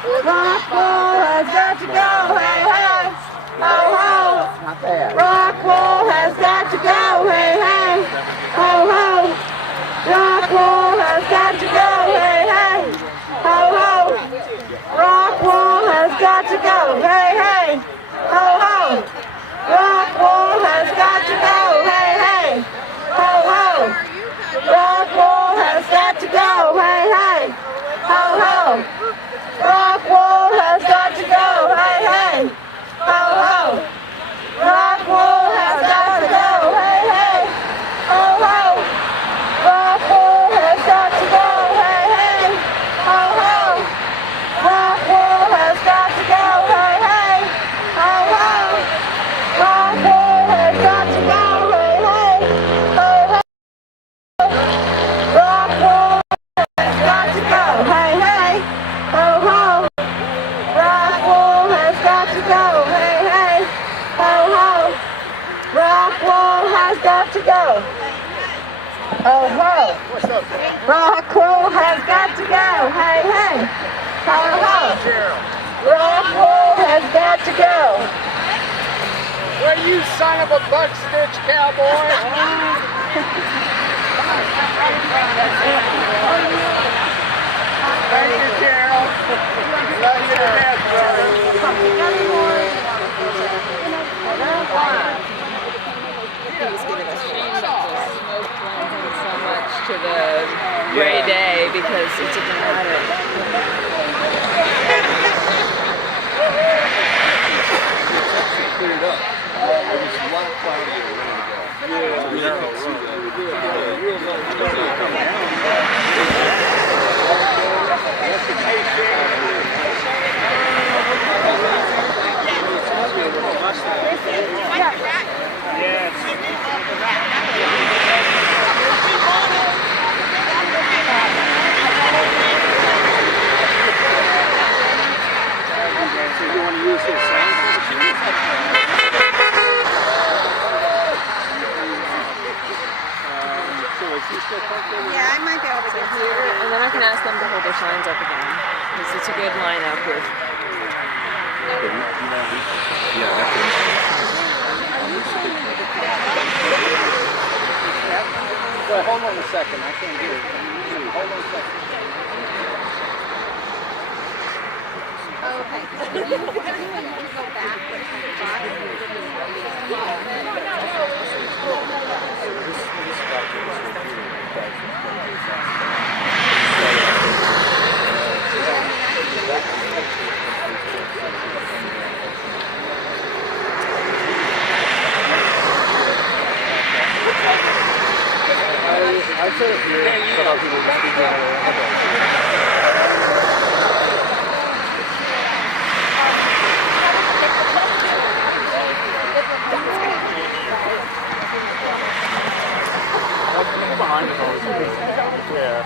Rockwool has got to go, hey, hey, ho, ho. Not bad. Rockwool has got to go, hey, hey, ho, ho. Rockwool has got to go, hey, hey, ho, ho. Rockwool has got to go, hey, hey, ho, ho. Rockwool has got to go, hey, hey, ho, ho. Rockwool has got to go, hey, hey, ho, ho. Rockwool has got to go, hey, hey, ho, ho. Rockwool has got to go, hey, hey, ho, ho. Rockwool has got to go, hey, hey, ho, ho. Rockwool has got to go, hey, hey, ho, ho. Rockwool has got to go, hey, hey, ho, ho. Rockwool has got to go, hey, hey, ho, ho. Rockwool has got to go, hey, hey, ho, ho. Rockwool has got to go. Oh, ho. Rockwool has got to go, hey, hey, ho, ho. Rockwool has got to go. Well, you son of a buck stitch cowboy. Thank you, Carol. Love you to death, brother. He's giving us smoke blends so much to the gray day because it's a dramatic. Cleared up. There was a lot of clouds that were ready to go. Yeah, we couldn't see that. Real So you want to use his sign for the shoes? Yeah, I might be able to get here, and then I can ask them to hold their signs up again, because it's a good lineup with. Yeah, that's it. Well, hold on a second. I can't hear it. Hold on a second. Okay. I said it here. Behind it always. Yeah.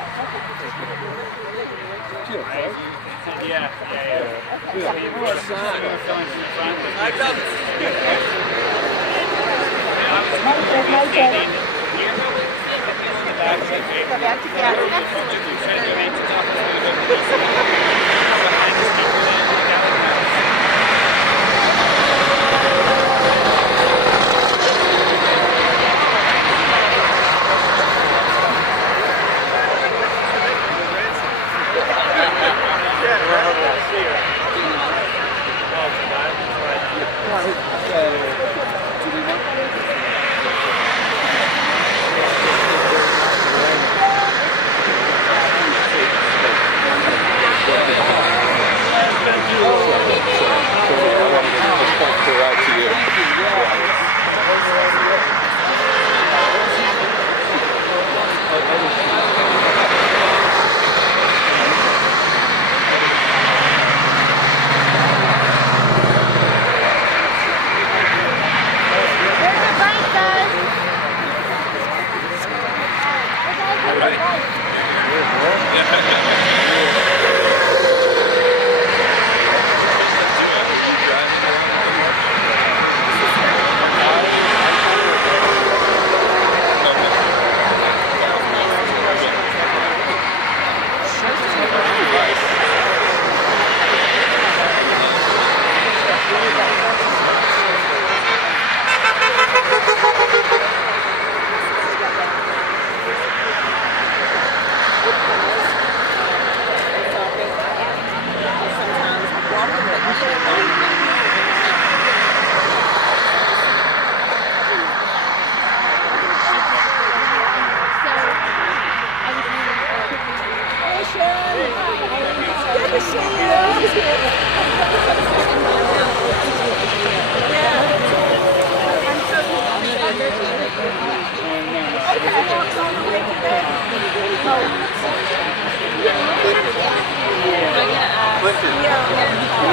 Clifton, you know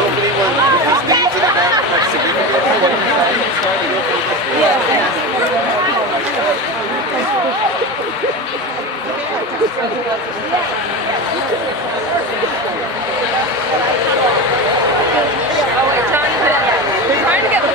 if anyone has names in the back that's We're trying to get the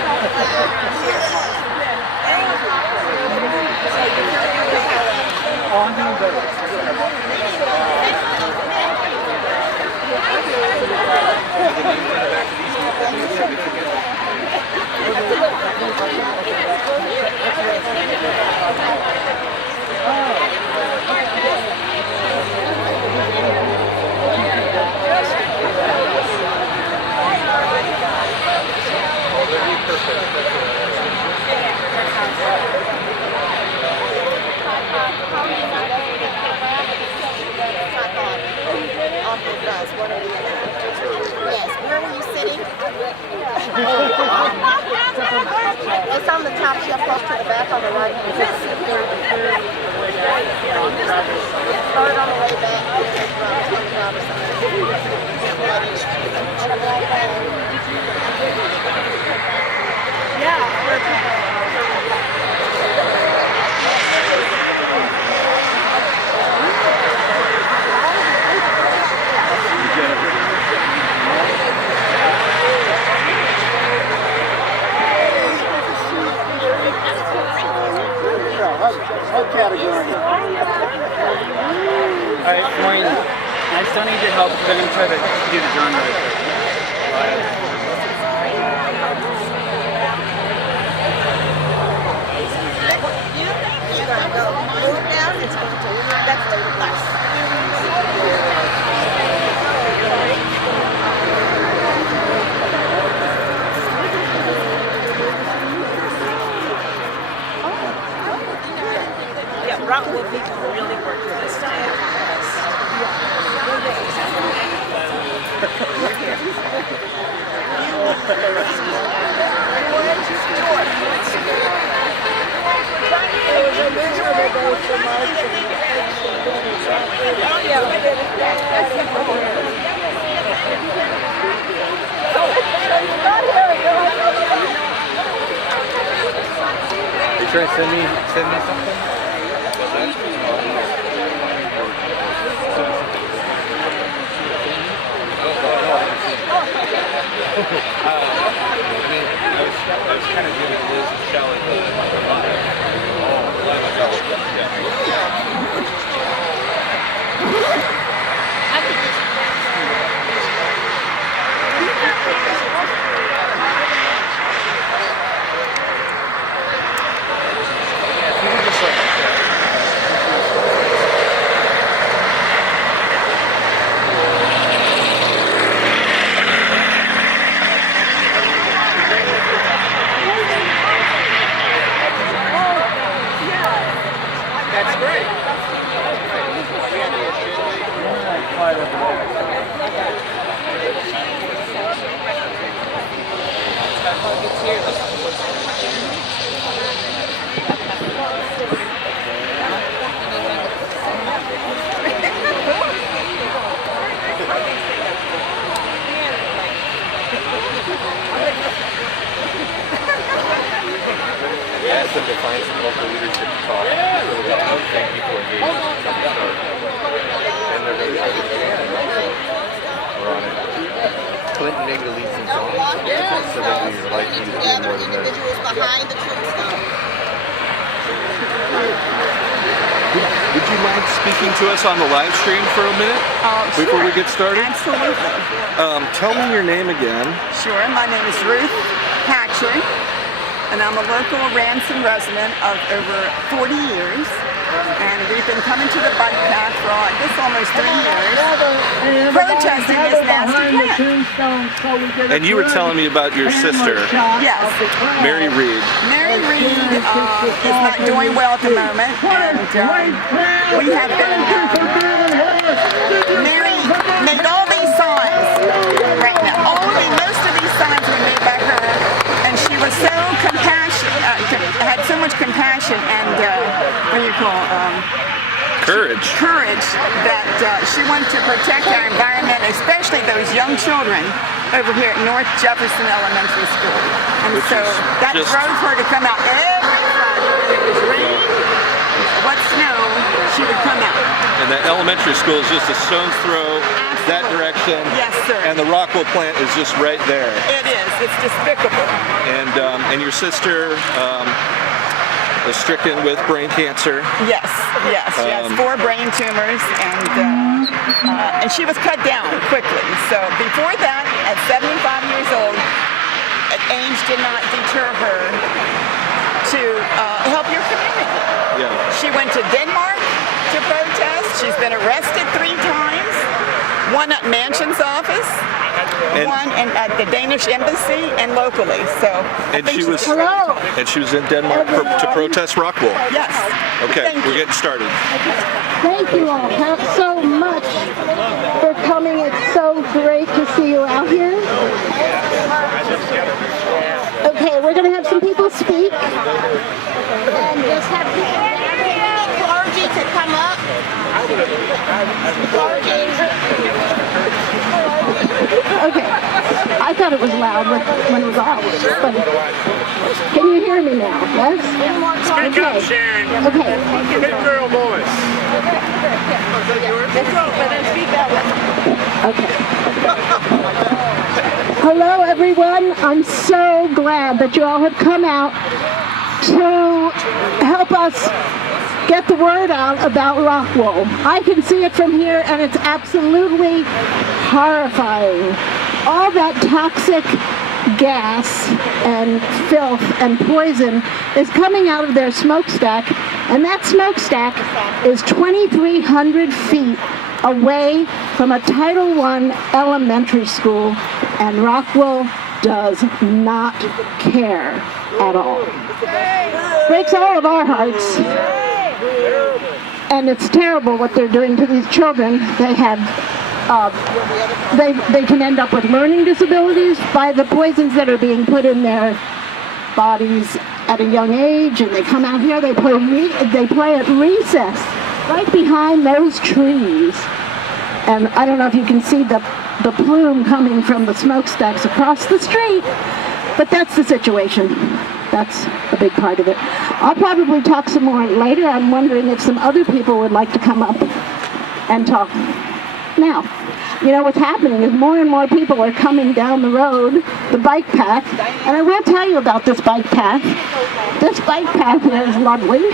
Yes, where were you sitting? It's on the top shelf, close to the back on the right. Start on the way back. What category? Alright, Wayne, I still need your help because I'm going to try to do the drawing really quick. You're going to go move down, it's going to that's the last. Yeah, Rockwool people really work for this time. You trying to send me something? I was kind of doing Liz and Shelley, asked them to find some local leadership to talk to. Thank you for engaging from the start. And they're going to try to expand. We're on it. Clinton maybe to lead some songs so that we would like you to do more than that. Individuals behind the tombstone. Would you mind speaking to us on the live stream for a minute before we get started? Absolutely. Tell me your name again. Sure. My name is Ruth Hatcher, and I'm a local Ransom resident of over 40 years. And we've been coming to the bike path for, I guess, almost 3 years, protesting this nasty plant. And you were telling me about your sister, Yes. Mary Reed. Mary Reed is not doing well at the moment, and we have been, Mary made all these signs passion and what do you call Courage. that she wanted to protect our environment, especially those young children over here at North Jefferson Elementary School. And Which so is that just- drove her to come out every Friday. Whether it was rain, what snow, she would come out. And that elementary school is just a stone's throw that direction. Yes, sir. And the Rockwool plant is just right there. It is. It's despicable. And your sister was stricken with brain cancer. Yes. She has 4 brain tumors, and she was cut down quickly. So before that, at 75 years old, age did not deter her to help your community. Yeah. She went to Denmark to protest. She's been arrested 3 times. One at Manchin's office, one at the Danish embassy, and locally. So I think she's Hello. And she was in Denmark to protest Rockwool. Yes. Okay, Thank we're you. getting started. Thank you all so much for coming. It's so great to see you out here. Okay, we're going to have some people speak. And just have clergy to come up. Okay, I thought it was loud when it was off. But can you hear me now? Yes? Speak up, Sharon. Okay. Big girl voice. Okay. Hello, everyone. I'm so glad that you all have come out to help us get the word out about Rockwool. I can see it from here, and it's absolutely horrifying. All that toxic gas and filth and poison is coming out of their smokestack, and that smokestack is 2,300 feet away from a Title I elementary school, and Rockwool does not care at all. Breaks all of our hearts. And it's terrible what they're doing to these children. They have, they can end up with learning disabilities by the poisons that are being put in their bodies at a young age. And they come out here, they play at recess right behind those trees. And I don't know if you can see the plume coming from the smokestacks across the street, but that's the situation. That's a big part of it. I'll probably talk some more later. I'm wondering if some other people would like to come up and talk. Now, you know what's happening is more and more people are coming down the road, the bike path, and I will tell you about this bike path. This bike path here is lovely,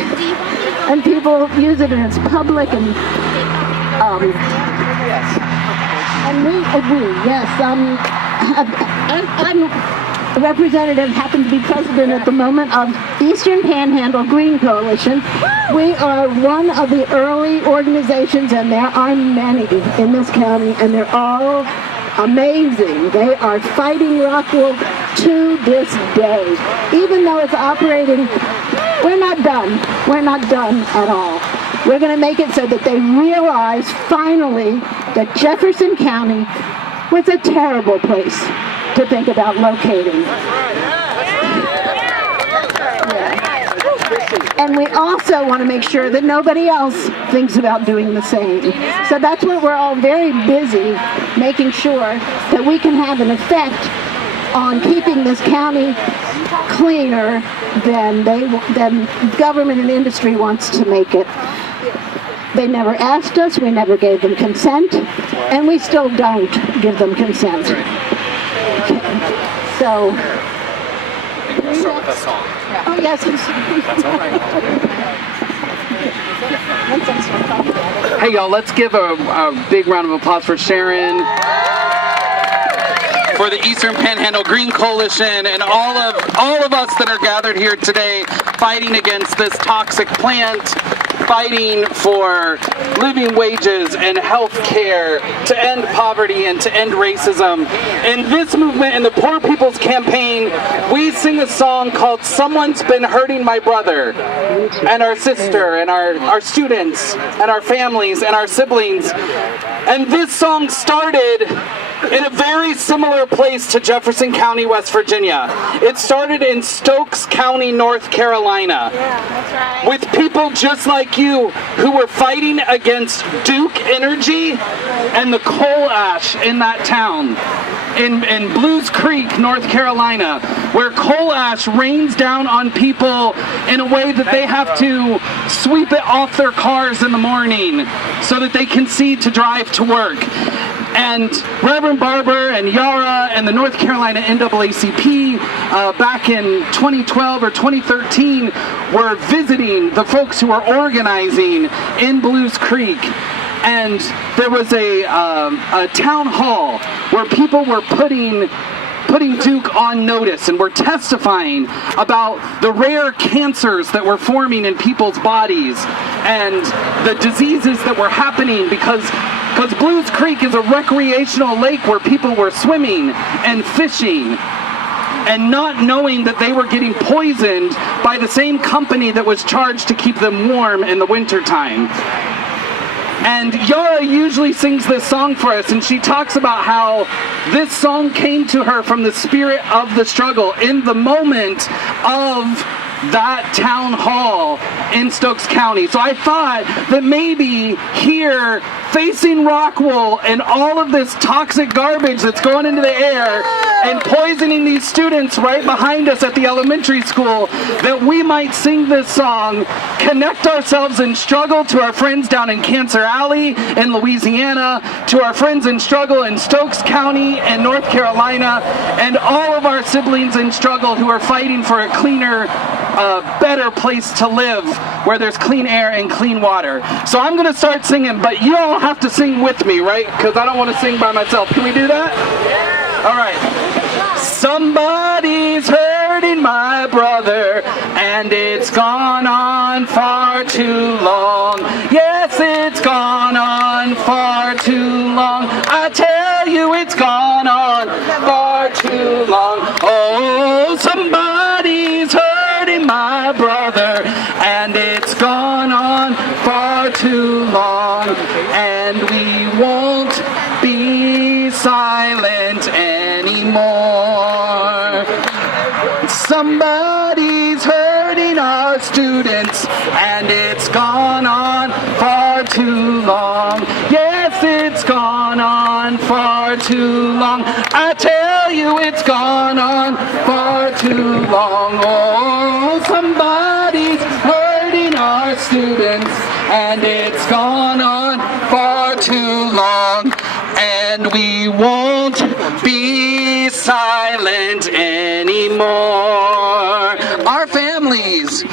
and people use it and it's public, and I'm a representative, happen to be president at the moment of Eastern Panhandle Green Coalition. We are one of the early organizations, and there are many in this county, and they're all amazing. They are fighting Rockwool to this day. Even though it's operating, we're not done. We're not done at all. We're going to make it so that they realize finally that Jefferson County was a terrible place to think about locating. Yeah. And we also want to make sure that nobody else thinks about doing the same. So that's what we're all very busy making sure that we can have an effect on keeping this county cleaner than government and industry wants to make it. They never asked us, we never gave them consent, and we still don't give them consent. Okay. So, Let's start with a song. oh yes, That's all right. right. Hey y'all, let's give a big round of applause for Sharon, for the Eastern Panhandle Green Coalition, and all of us that are gathered here today fighting against this toxic plant fighting for living wages and health care, to end poverty and to end racism. In this movement, in the Poor People's Campaign, we sing a song called Someone's Been Hurting My Brother and our sister and our students and our families and our siblings. And this song started in a very similar place to Jefferson County, West Virginia. It started in Stokes County, North Carolina, with people just like you who were fighting against Duke Energy and the coal ash in that town. In Blues Creek, North Carolina, where coal ash rains down on people in a way that they have to sweep it off their cars in the morning so that they can see to drive to work. And Reverend Barber and Yara and the North Carolina NAACP back in 2012 or 2013 were visiting the folks who were organizing in Blues Creek. And there was a town hall where people were putting Duke on notice and were testifying about the rare cancers that were forming in people's bodies and the diseases that were happening because Blues Creek is a recreational lake where people were swimming and fishing and not knowing that they were getting poisoned by the same company that was charged to keep them warm in the wintertime. And Yara usually sings this song for us, and she talks about how this song came to her from the spirit of the struggle in the moment of that town hall in Stokes County. So I thought that maybe here, facing Rockwool and all of this toxic garbage that's going into the air and poisoning these students right behind us at the elementary school, that we might sing this song, connect ourselves in struggle to our friends down in Cancer Alley in Louisiana, to our friends in struggle in Stokes County and North Carolina, and all of our siblings in struggle who are fighting for a cleaner, better place to live where there's clean air and clean water. So I'm going to start singing, but you all have to sing with me, right? Because I don't want to sing by myself. Can we do that? Yeah. All right. Somebody's hurting my brother, and it's gone on far too long. Yes, it's gone on far too long. I tell you, it's gone on far too long. Oh, somebody's hurting my brother, and it's gone on far too long, and we won't be silent anymore. Somebody's hurting our students, and it's gone on far too long. Yes, it's gone on far too long. I tell you, it's gone on far too long. Oh, somebody's hurting our students, and it's gone on far too long, and we won't be silent anymore. Our families,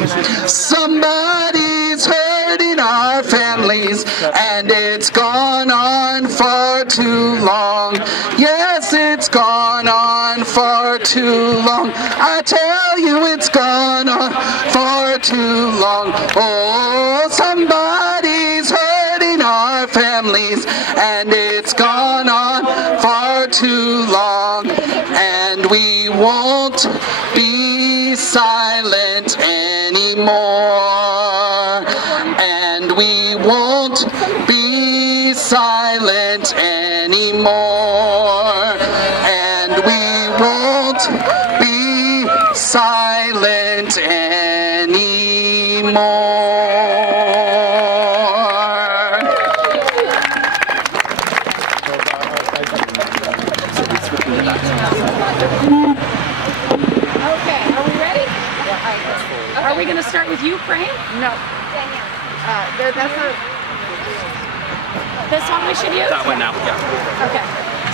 somebody's hurting our families, and it's gone on far too long. Yes, it's gone on far too long. I tell you, it's gone on far too long. Oh, somebody's hurting our families, and it's gone on far too long, and we won't be silent anymore, and we won't be silent anymore, and we won't be silent anymore. Okay, are we ready? Are we going to start with you, Frank? No. That's a... This one we should use? That one now, yeah. Okay.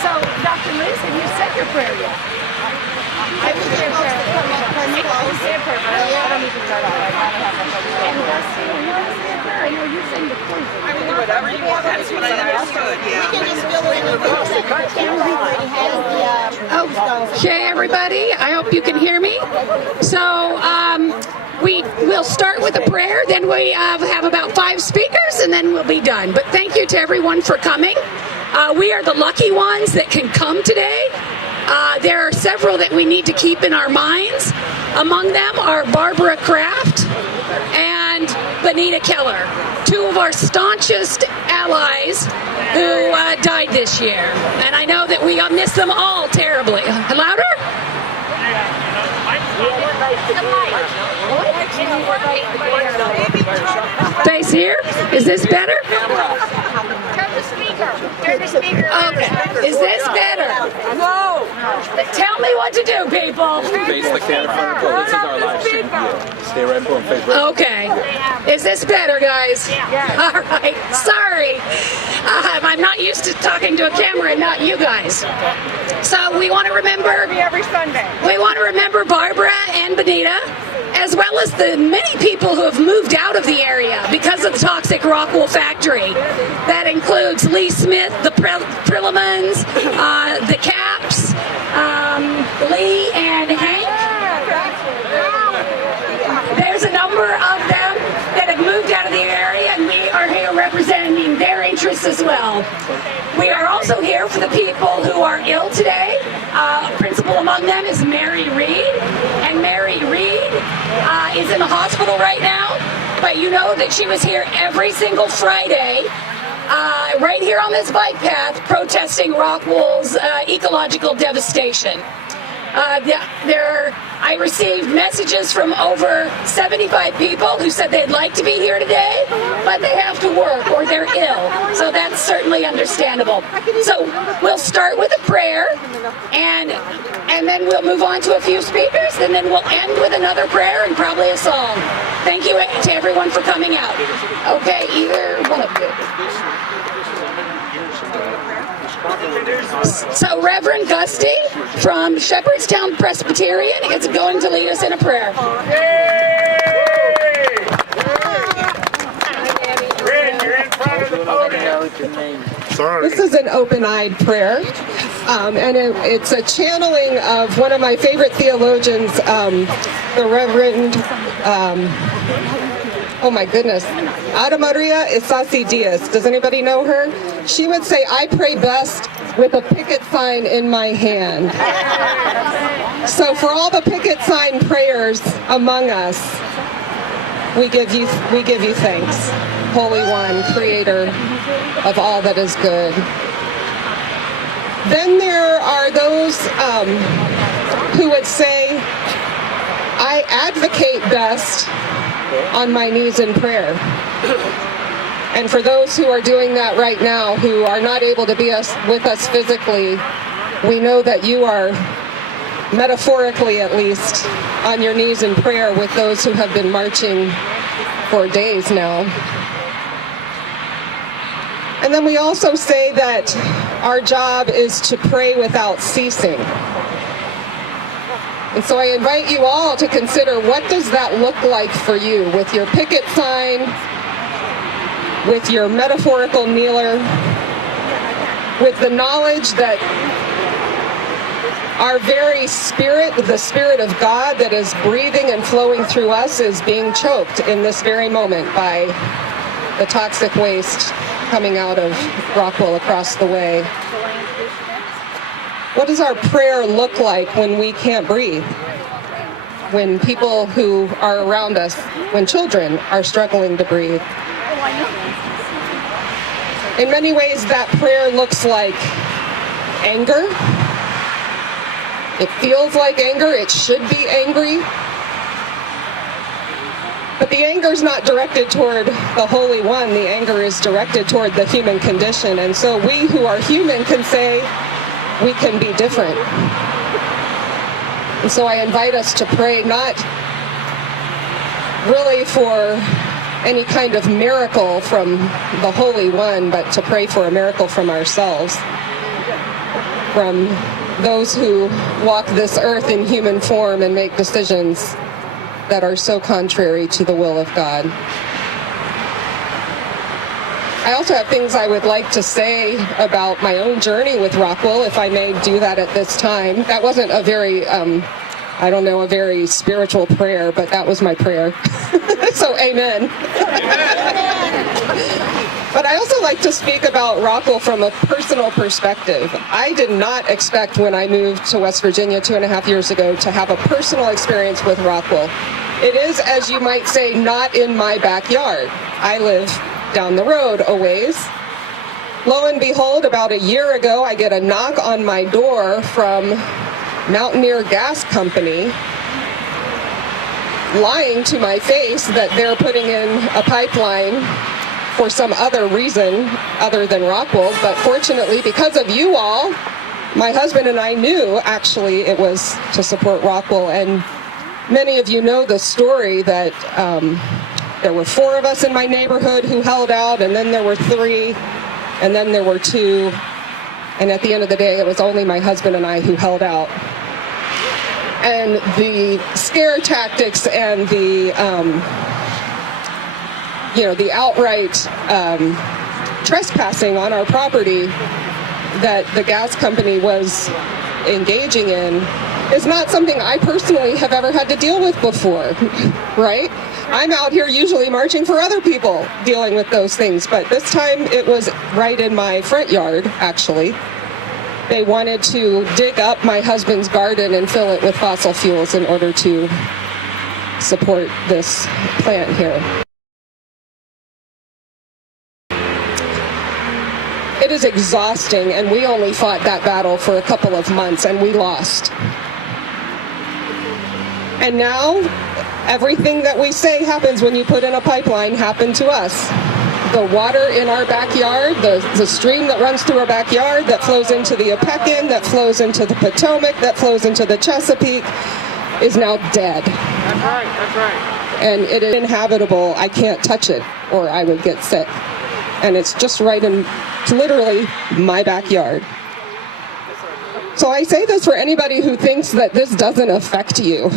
So, Dr. Liz, have you said your prayer yet? I will say a prayer. I will say a prayer, but I don't need to start off. I don't have my focus. And Dusty, are you going to say a prayer? I know you sing the poison. I mean, whatever you want. That's what I understood, yeah. We can just fill in the books that everybody has the... Okay, everybody. I hope you can hear me. So, we we'll start with a prayer, then we have about 5 speakers, and then we'll be done. But thank you to everyone for coming. We are the lucky ones that can come today. There are several that we need to keep in our minds. Among them are Barbara Kraft and Benita Keller, 2 of our staunchest allies who died this year. And I know that we miss them all terribly. Louder? Face here? Is this better? Turn the speaker. Turn the speaker. Okay. Is this better? Whoa. Tell me what to do, people. Face the camera. This is our live stream. Yeah. Stay right in front. Face right. Okay. Is this better, guys? Yeah. All right. Sorry. I'm not used to talking to a camera and not you guys. So we want to remember Every Sunday. We want to remember Barbara and Benita, as well as the many people who have moved out of the area because of the toxic Rockwool factory. That includes Lee Smith, the Prillamans, the Caps, Lee and Hank. There's a number of them that have moved out of the area, and we are here representing their interests as well. We are also here for the people who are ill today. Principal among them is Mary Reed, and Mary Reed is in the hospital right now, but you know that she was here every single Friday, right here on this bike path, protesting Rockwool's ecological devastation. I received messages from over 75 people who said they'd like to be here today, but they have to work or they're ill. So that's certainly understandable. So we'll start with a prayer, and then we'll move on to a few speakers, and then we'll end with another prayer and probably a song. Thank you to everyone for coming out. Okay, either one of you. So Reverend Gusty from Shepherdstown Presbyterian is going to lead us in a prayer. This is an open-eyed prayer, and it's a channeling of one of my favorite theologians, the Reverend, oh my goodness, Ada Maria Isasi Diaz. Does anybody know her? She would say, "I pray best with a picket sign in my hand." So for all the picket sign prayers among us, we give you thanks, Holy One, Creator of all that is good. Then there are those who would say, "I advocate best on my knees in prayer." And for those who are doing that right now, who are not able to be with us physically, we know that you are, metaphorically at least, on your knees in prayer with those who have been marching for days now. And then we also say that our job is to pray without ceasing. And so I invite you all to consider, what does that look like for you with your picket sign, with your metaphorical kneeler, with the knowledge that our very spirit, the Spirit of God that is breathing and flowing through us, is being choked in this very moment by the toxic waste coming out of Rockwool across the way. What does our prayer look like when we can't breathe? When people who are around us, when children are struggling to breathe? In many ways, that prayer looks like anger. It feels like anger. It should be angry. But the anger is not directed toward the Holy One. The anger is directed toward the human condition. And so we who are human can say, we can be different. And so I invite us to pray not really for any kind of miracle from the Holy One, but to pray for a miracle from ourselves, from those who walk this earth in human form and make decisions that are so contrary to the will of God. I also have things I would like to say about my own journey with Rockwool, if I may do that at this time. That wasn't a very I don't know a very spiritual prayer, but that was my prayer. So amen. But I also like to speak about Rockwool from a personal perspective. I did not expect when I moved to West Virginia 2.5 years ago to have a personal experience with Rockwool. It is, as you might say, not in my backyard. I live down the road a ways. Lo and behold, about a year ago, I get a knock on my door from Mountaineer Gas Company, lying to my face that they're putting in a pipeline for some other reason other than Rockwool. But fortunately, because of you all, my husband and I knew actually it was to support Rockwool. And many of you know the story that there were 4 of us in my neighborhood who held out, and then there were 3, and then there were 2. And at the end of the day, it was only my husband and I who held out. And the scare tactics and the outright trespassing on our property that the gas company was engaging in is not something I personally have ever had to deal with before, right? I'm out here usually marching for other people dealing with those things, but this time it was right in my front yard, actually. They wanted to dig up my husband's garden and fill it with fossil fuels in order to support this plant here. It is exhausting, and we only fought that battle for a couple of months, and we lost. And now, everything that we say happens when you put in a pipeline happened to us. The water in our backyard, the stream that runs through our backyard, that flows into the Opequon, that flows into the Potomac, that flows into the Chesapeake, is now dead. That's right. And it is inhabitable. I can't touch it, or I would get sick. And it's just right in, it's literally my backyard. So I say this for anybody who thinks that this doesn't affect you.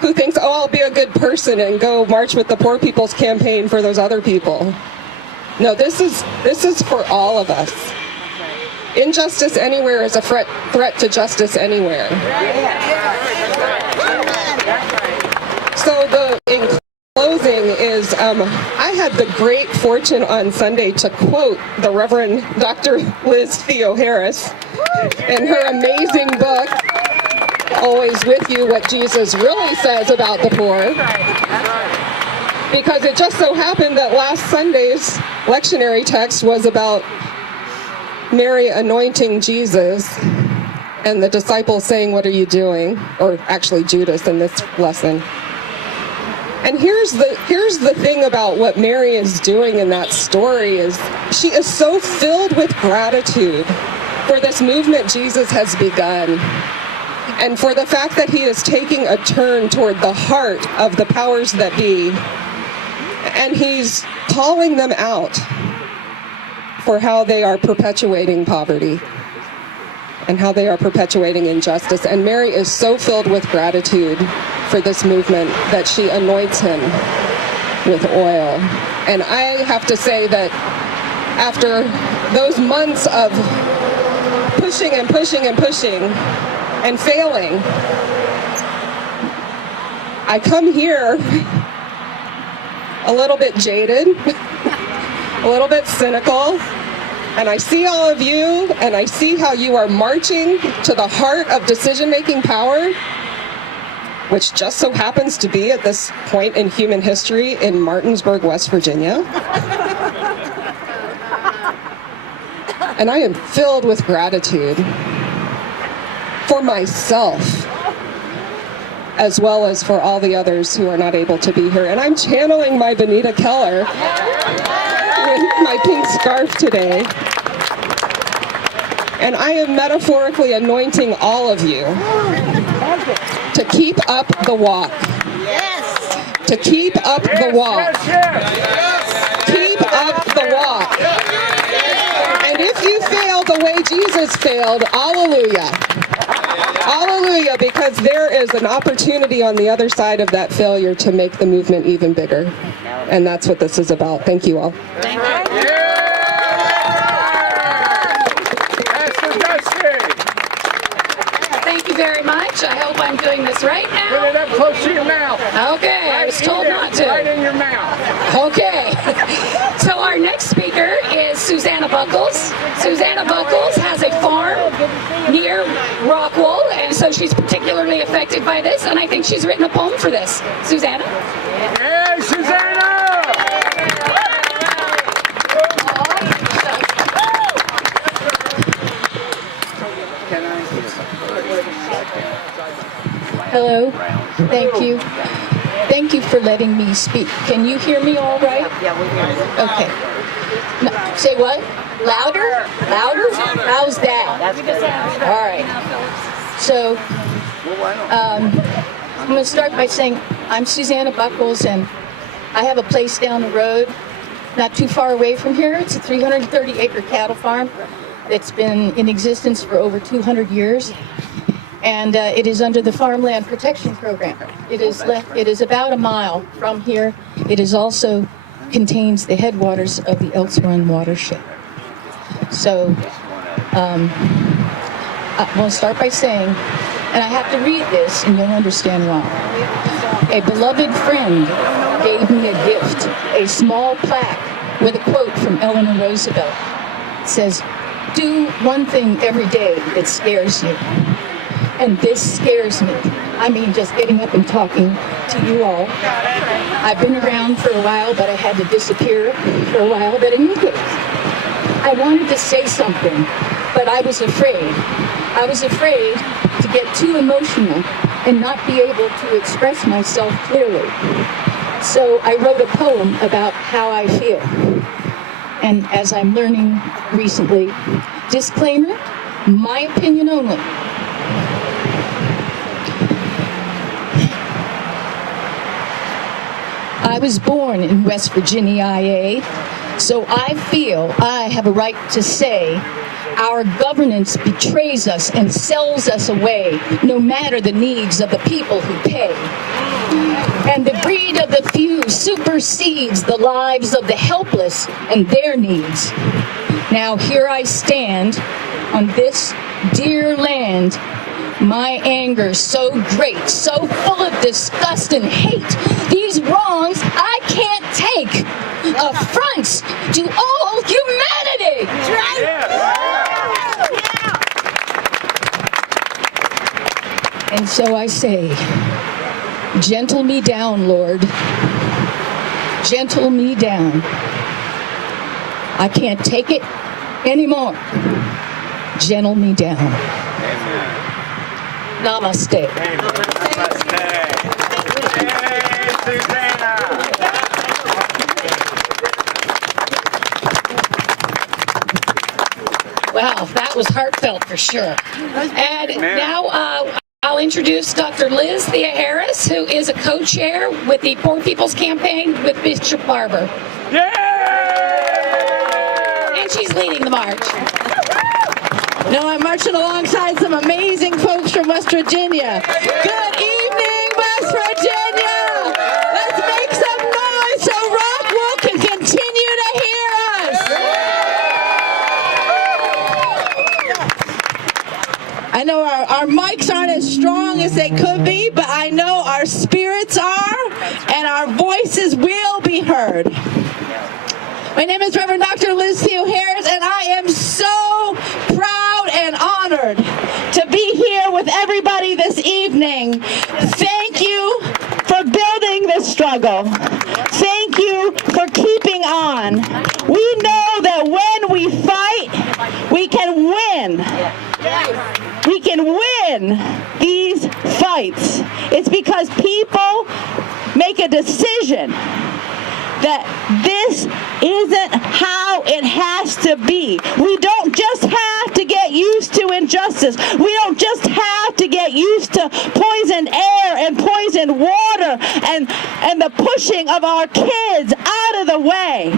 Who thinks, oh, I'll be a good person and go march with the Poor People's Campaign for those other people. No, this is for all of us. Injustice anywhere is a threat to justice anywhere. So in closing is, I had the great fortune on Sunday to quote the Reverend Dr. Liz Theo Harris in her amazing book, Always With You, What Jesus Really Says About the Poor. Because it just so happened that last Sunday's lectionary text was about Mary anointing Jesus and the disciples saying, "What are you doing?" Or actually Judas in this lesson. And here's the thing about what Mary is doing in that story is she is so filled with gratitude for this movement Jesus has begun. And for the fact that he is taking a turn toward the heart of the powers that be, and he's calling them out for how they are perpetuating poverty and how they are perpetuating injustice. And Mary is so filled with gratitude for this movement that she anoints him with oil. And I have to say that after those months of pushing and pushing and pushing and failing, I come here a little bit jaded, a little bit cynical, and I see all of you, and I see how you are marching to the heart of decision-making power, which just so happens to be at this point in human history in Martinsburg, West Virginia. And I am filled with gratitude for myself, as well as for all the others who are not able to be here. And I'm channeling my Benita Keller with my pink scarf today. And I am metaphorically anointing all of you to keep up the walk. To keep up the walk. Keep up the walk. And if you fail the way Jesus failed, hallelujah. Hallelujah, because there is an opportunity on the other side of that failure to make the movement even bigger. And that's what this is about. Thank you all. Thank you. Pastor Dusty. Thank you very much. I hope I'm doing this right now. Put it up close to your mouth. Okay, I was told not to. Right in your mouth. Okay. So our next speaker is Susannah Buckles. Susannah Buckles has a farm near Rockwool, and so she's particularly affected by this, and I think she's written a poem for this. Susannah? Hey, Susannah! Hello. Thank you. Thank you for letting me speak. Can you hear me all right? Yeah, we hear you. Okay. No, say what? Louder? Louder? How's that? That's good. All right. So, I'm going to start by saying I'm Susannah Buckles, and I have a place down the road, not too far away from here. It's a 330-acre cattle farm that's been in existence for over 200 years. And it is under the Farmland Protection Program. It is about a mile from here. It is also contains the headwaters of the Elks Run watershed. So I want to start by saying, and I have to read this and you'll understand why. A beloved friend gave me a gift, a small plaque with a quote from Eleanor Roosevelt. It says, "Do one thing every day that scares you." And this scares me. I mean, just getting up and talking to you all. I've been around for a while, but I had to disappear for a while. But in any case, I wanted to say something, but I was afraid. I was afraid to get too emotional and not be able to express myself clearly. So I wrote a poem about how I feel. And as I'm learning recently, disclaimer, my opinion only. I was born in West Virginia, IA, so I feel I have a right to say our governance betrays us and sells us away, no matter the needs of the people who pay. And the greed of the few supersedes the lives of the helpless and their needs. Now here I stand on this dear land, my anger so great, so full of disgust and hate. These wrongs I can't take. Affronts to all humanity. That's right. Yeah. And so I say, gentle me down, Lord. Gentle me down. I can't take it anymore. Gentle me down. Namaste. Wow, that was heartfelt for sure. And now I'll introduce Dr. Liz Thea Harris, who is a co-chair with the Poor People's Campaign with Bishop Barber. Yeah! And she's leading the march. No, I'm marching alongside some amazing folks from West Virginia. Good evening, West Virginia! Let's make some noise so Rockwool can continue to hear us! I know our mics aren't as strong as they could be, but I know our spirits are, and our voices will be heard. My name is Reverend Dr. Liz Thea Harris, and I am so proud and honored to be here with everybody this evening. Thank you for building this struggle. Thank you for keeping on. We know that when we fight, we can win. We can win these fights. It's because people make a decision that this isn't how it has to be. We don't just have to get used to injustice. We don't just have to get used to poisoned air and poisoned water and the pushing of our kids out of the way.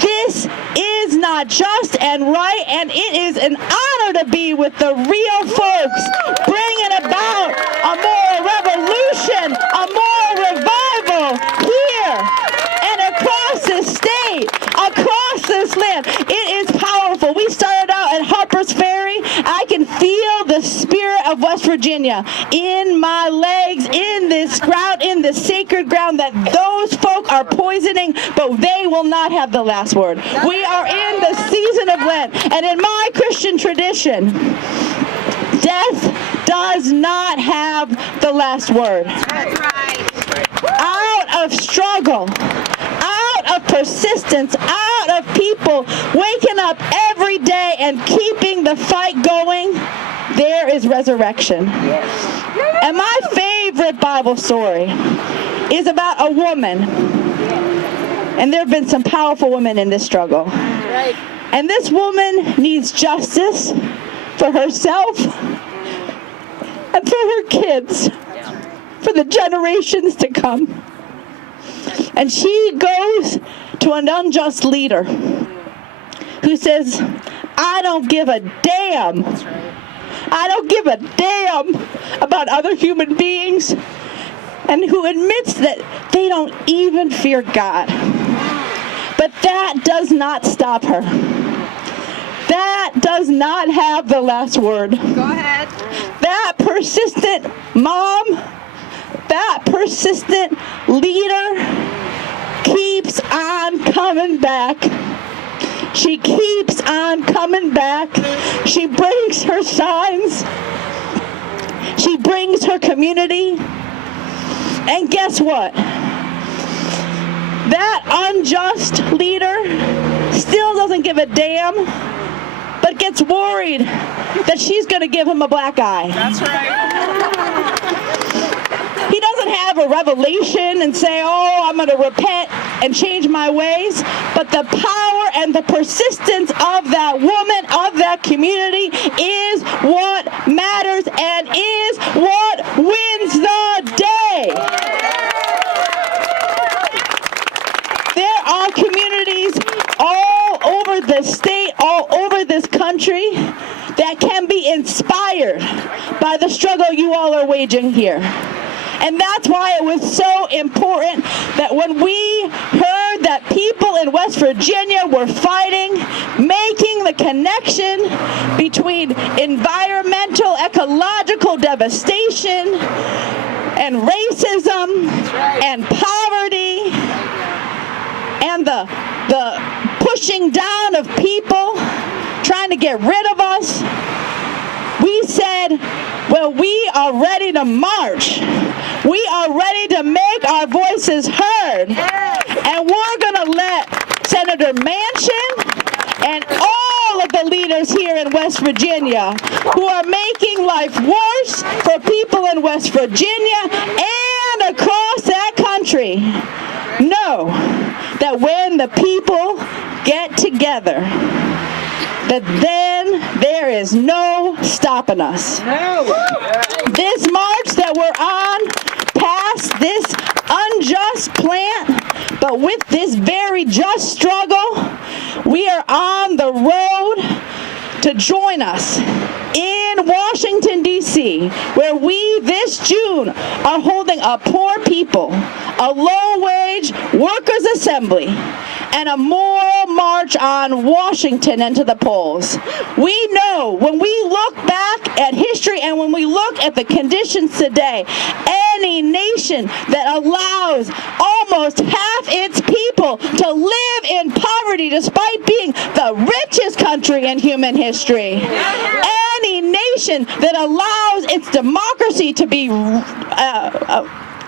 This is not just and right, and it is an honor to be with the real folks, bringing about a more revolution, a more revival here and across this state, across this land. It is powerful. We started out at Harper's Ferry. I can feel the spirit of West Virginia, in my legs, in this ground, in the sacred ground that those folk are poisoning, but they will not have the last word. We are in the season of Lent, and in my Christian tradition, death does not have the last word. That's right. Out of struggle, out of persistence, out of people waking up every day and keeping the fight going, there is resurrection. Yes. And my favorite Bible story is about a woman. And there have been some powerful women in this struggle. Right. And this woman needs justice for herself and for her kids, for the generations to come. And she goes to an unjust leader who says, I don't give a damn. I don't give a damn about other human beings, and who admits that they don't even fear God. But that does not stop her. That does not have the last word. Go ahead. That persistent mom, that persistent leader keeps on coming back. She keeps on coming back. She brings her signs. She brings her community. And guess what? That unjust leader still doesn't give a damn, but gets worried that she's going to give him a black eye. That's right. He doesn't have a revelation and say, oh, I'm going to repent and change my ways. But the power and the persistence of that woman, of that community, is what matters and is what wins the day. There are communities all over the state, all over this country, that can be inspired by the struggle you all are waging here. And that's why it was so important that when we heard that people in West Virginia were fighting, making the connection between environmental, ecological devastation and racism and poverty and the pushing down of people, trying to get rid of us, we said, well, we are ready to march. We are ready to make our voices heard. And we're going to let Senator Manchin and all of the leaders here in West Virginia who are making life worse for people in West Virginia and across that country know that when the people get together, that then there is no stopping us. This march that we're on, past this unjust plant, but with this very just struggle, we are on the road to join us in Washington, D.C., where we this June are holding a poor people, a low-wage workers' assembly, and a moral march on Washington and to the polls. We know when we look back at history and when we look at the conditions today, any nation that allows almost half its people to live in poverty despite being the richest country in human history, any nation that allows its democracy to be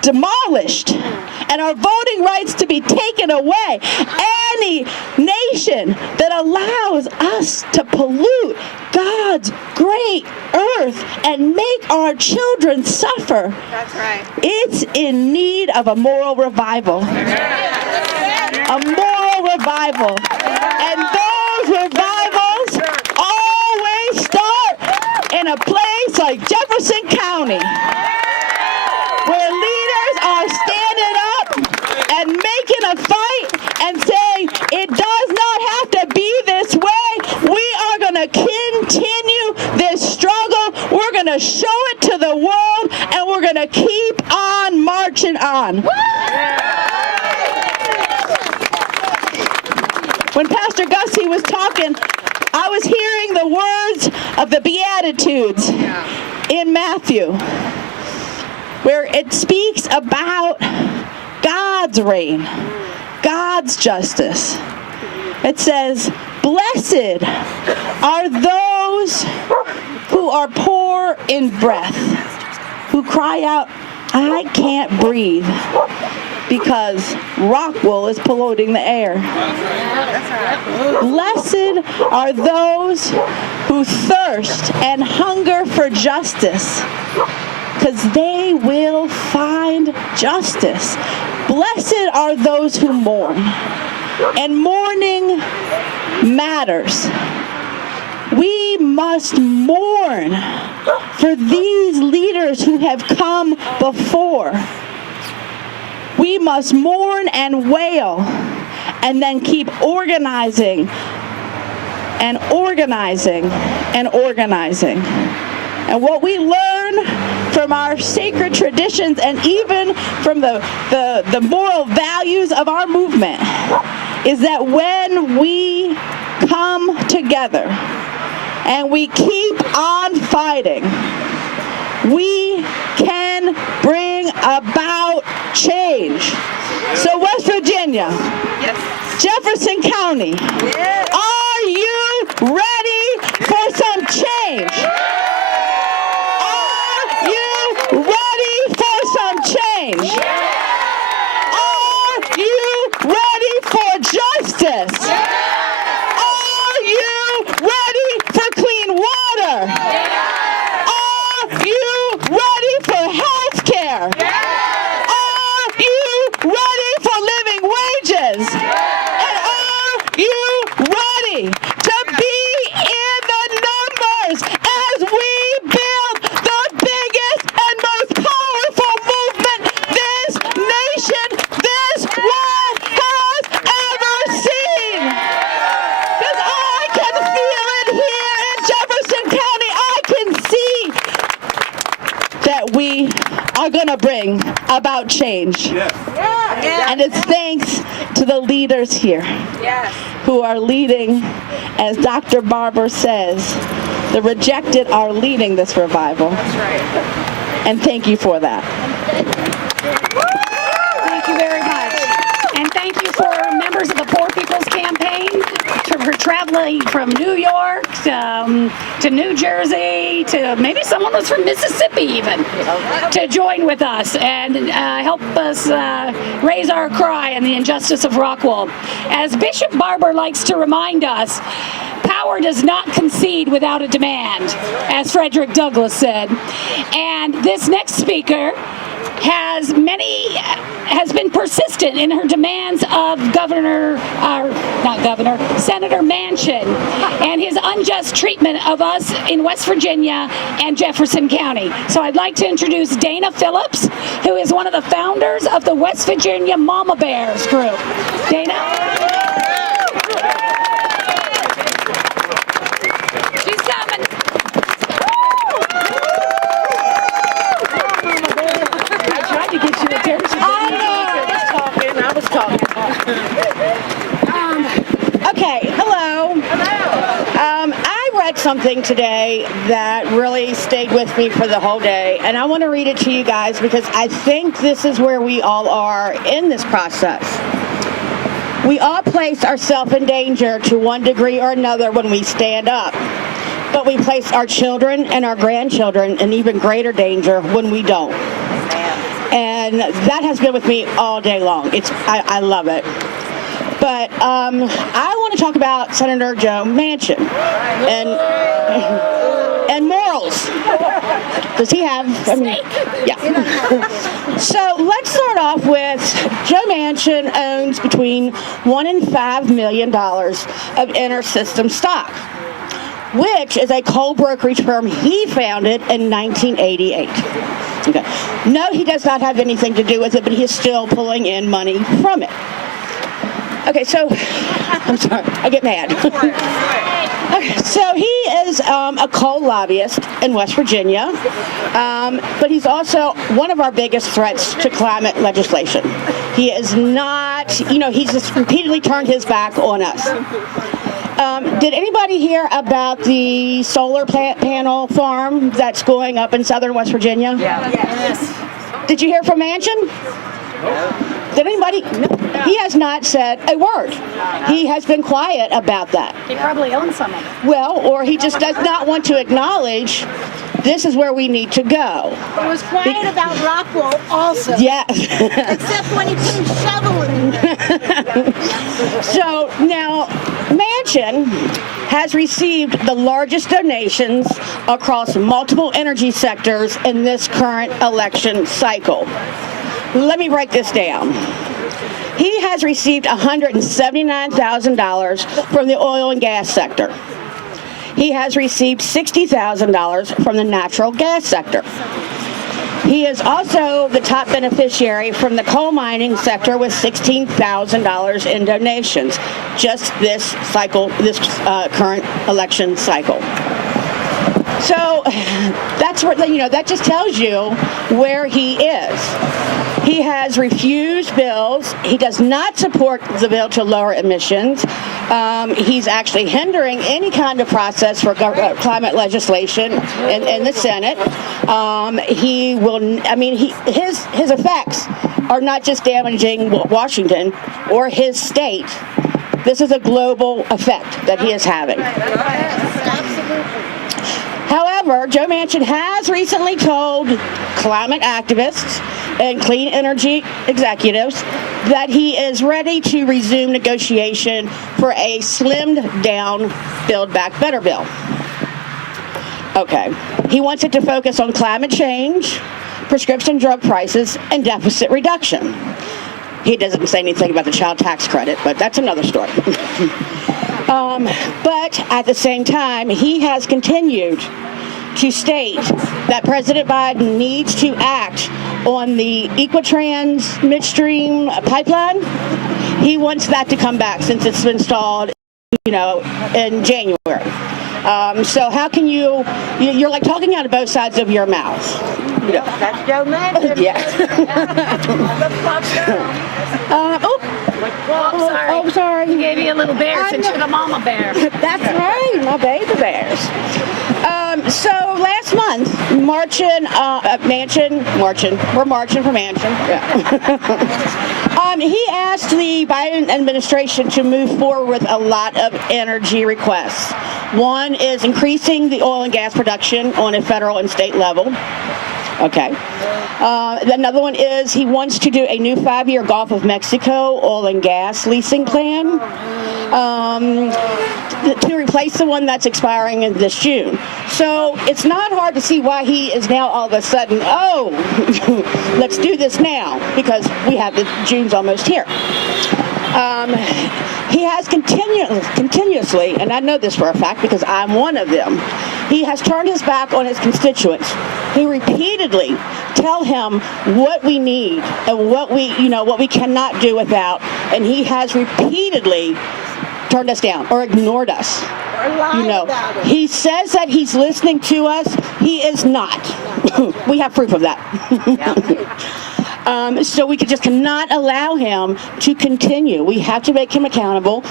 demolished and our voting rights to be taken away, any nation that allows us to pollute God's great earth and make our children suffer, That's right. it's in need of a moral revival. A moral revival. And those revivals always start in a place like Jefferson County, where leaders are standing up and making a fight and saying, it does not have to be this way. We are going to continue this struggle. We're going to show it to the world, and we're going to keep on marching on. When Pastor Gussie was talking, I was hearing the words of the Beatitudes. in Matthew where it speaks about God's reign, God's justice. It says, "Blessed are those who are poor in breath, who cry out, 'I can't breathe,' because Rockwool is polluting the air. Blessed are those who thirst and hunger for justice, because they will find justice. Blessed are those who mourn." And mourning matters. We must mourn for these leaders who have come before. We must mourn and wail, and then keep organizing and organizing and organizing. And what we learn from our sacred traditions and even from the moral values of our movement is that when we come together and we keep on fighting, we can bring about change. So West Virginia, yes. Jefferson County, yes. Are you ready for some change? Are you ready for some change? Are you ready for justice? Are you ready for clean water? Are you ready for health care? Are you ready for living wages? And are you ready to be in the numbers as we build the biggest and most powerful movement this nation, this world has ever seen? Because I can feel it here in Jefferson County. I can see that we are going to bring about change. Yes. And it's thanks to the leaders here who are leading, as Dr. Barber says, the rejected are leading this revival. That's right. And thank you for that. Thank you very much. And thank you for members of the Poor People's Campaign for traveling from New York to New Jersey to maybe someone was from Mississippi even to join with us and help us raise our cry on the injustice of Rockwool. As Bishop Barber likes to remind us, power does not concede without a demand, as Frederick Douglass said. And this next speaker has been persistent in her demands of Senator Manchin and his unjust treatment of us in West Virginia and Jefferson County. So I'd like to introduce Dana Phillips, who is one of the founders of the West Virginia Mama Bears group. Dana? She's coming. I tried to get you attention. I was talking. Okay, hello. I read something today that really stayed with me for the whole day, and I want to read it to you guys because I think this is where we all are in this process. We all place ourselves in danger to one degree or another when we stand up, but we place our children and our grandchildren in even greater danger when we don't. And that has been with me all day long. I love it. But I want to talk about Senator Joe Manchin and morals. Does he have? Yeah. So let's start off with Joe Manchin owns between $1 and $5 million of inter-system stock, which is a coal brokerage firm he founded in 1988. Okay. No, he does not have anything to do with it, but he is still pulling in money from it. Okay, so, I'm sorry, I get mad. Okay, so he is a coal lobbyist in West Virginia, but he's also one of our biggest threats to climate legislation. He is not, he's just repeatedly turned his back on us. Did anybody hear about the solar panel farm that's going up in southern West Virginia? Yeah. Yes. Did you hear from Manchin? Did anybody? He has not said a word. He has been quiet about that. He probably owns some of it. Well, or he just does not want to acknowledge this is where we need to go. He was quiet about Rockwool also. Yeah. Except when he couldn't shovel it in there. So now, Manchin has received the largest donations across multiple energy sectors in this current election cycle. Let me break this down. He has received $179,000 from the oil and gas sector. He has received $60,000 from the natural gas sector. He is also the top beneficiary from the coal mining sector with $16,000 in donations, just this cycle, this current election cycle. So that's what, that just tells you where he is. He has refused bills. He does not support the bill to lower emissions. He's actually hindering any kind of process for climate legislation in the Senate. He will. His effects are not just damaging Washington or his state. This is a global effect that he is having. However, Joe Manchin has recently told climate activists and clean energy executives that he is ready to resume negotiation for a slimmed down Build Back Better bill. Okay. He wants it to focus on climate change, prescription drug prices, and deficit reduction. He doesn't say anything about the child tax credit, but that's another story. But at the same time, he has continued to state that President Biden needs to act on the Equitrans midstream pipeline. He wants that to come back since it's been installed, in January. So how can you're like talking out of both sides of your mouth. That's Joe Manchin. Yeah. I'm sorry. He gave you a little bear since you're the mama bear. That's right, my baby bears. So last month, we're marching for Manchin. Yeah. He asked the Biden administration to move forward with a lot of energy requests. One is increasing the oil and gas production on a federal and state level. Okay. Another one is he wants to do a new 5-year Gulf of Mexico oil and gas leasing plan to replace the one that's expiring in this June. So it's not hard to see why he is now all of a sudden, let's do this now, because we have the June's almost here. He has continuously, and I know this for a fact because I'm one of them, he has turned his back on his constituents who repeatedly tell him what we need and what we cannot do without, and he has repeatedly turned us down or ignored us. He says that he's listening to us. He is not. We have proof of that. So we just cannot allow him to continue. We have to make him accountable.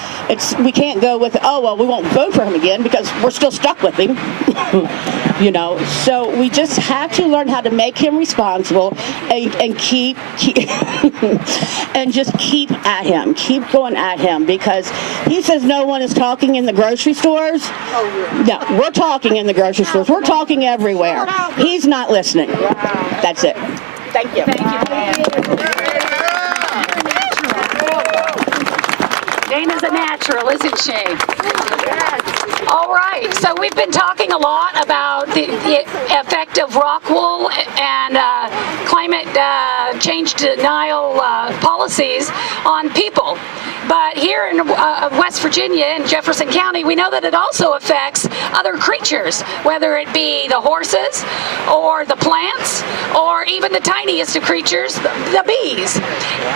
We can't go with, we won't vote for him again because we're still stuck with him. So we just have to learn how to make him responsible and keep and just keep at him, keep going at him, because he says no one is talking in the grocery stores. No, we're talking in the grocery stores. We're talking everywhere. He's not listening. That's it. Thank you. Dana's a natural, isn't she? All right, so we've been talking a lot about the effect of Rockwool and climate change denial policies on people. But here in West Virginia and Jefferson County, we know that it also affects other creatures, whether it be the horses or the plants or even the tiniest of creatures, the bees.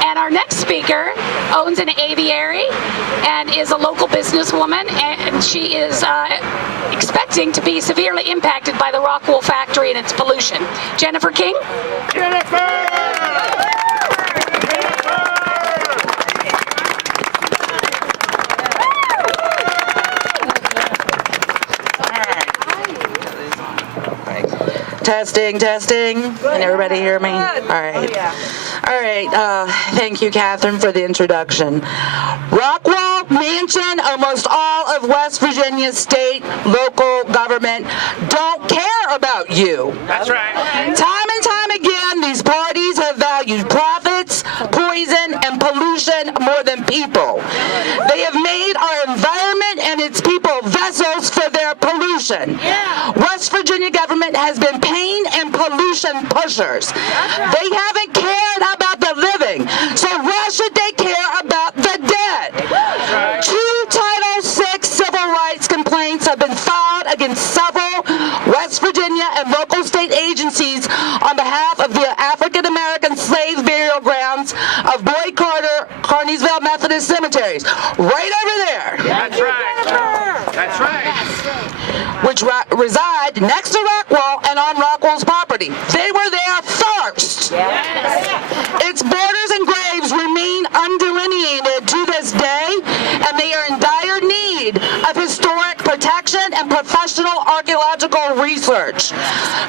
And our next speaker owns an aviary and is a local businesswoman, and she is expecting to be severely impacted by the Rockwool factory and its pollution. Jennifer King? Testing. Can everybody hear me? All right. Thank you, Catherine, for the introduction. Rockwool Mansion, almost all of West Virginia state, local government don't care about you. That's right. Time and time again, these parties have valued profits, poison, and pollution more than people. They have made our environment and its people vessels for their pollution. West Virginia government has been pain and pollution pushers. They haven't cared about the living, so why should they care about the dead? 2 Title VI civil rights complaints have been filed against several West Virginia and local state agencies on behalf of the African American slave burial grounds of Boyd Carter, Carneysville Methodist Cemeteries, right over there. That's right. That's right. Which reside next to Rockwool and on Rockwool's property. They were there first. Its borders and graves remain undelineated to this day, and they are in dire need of historic protection and professional archaeological research.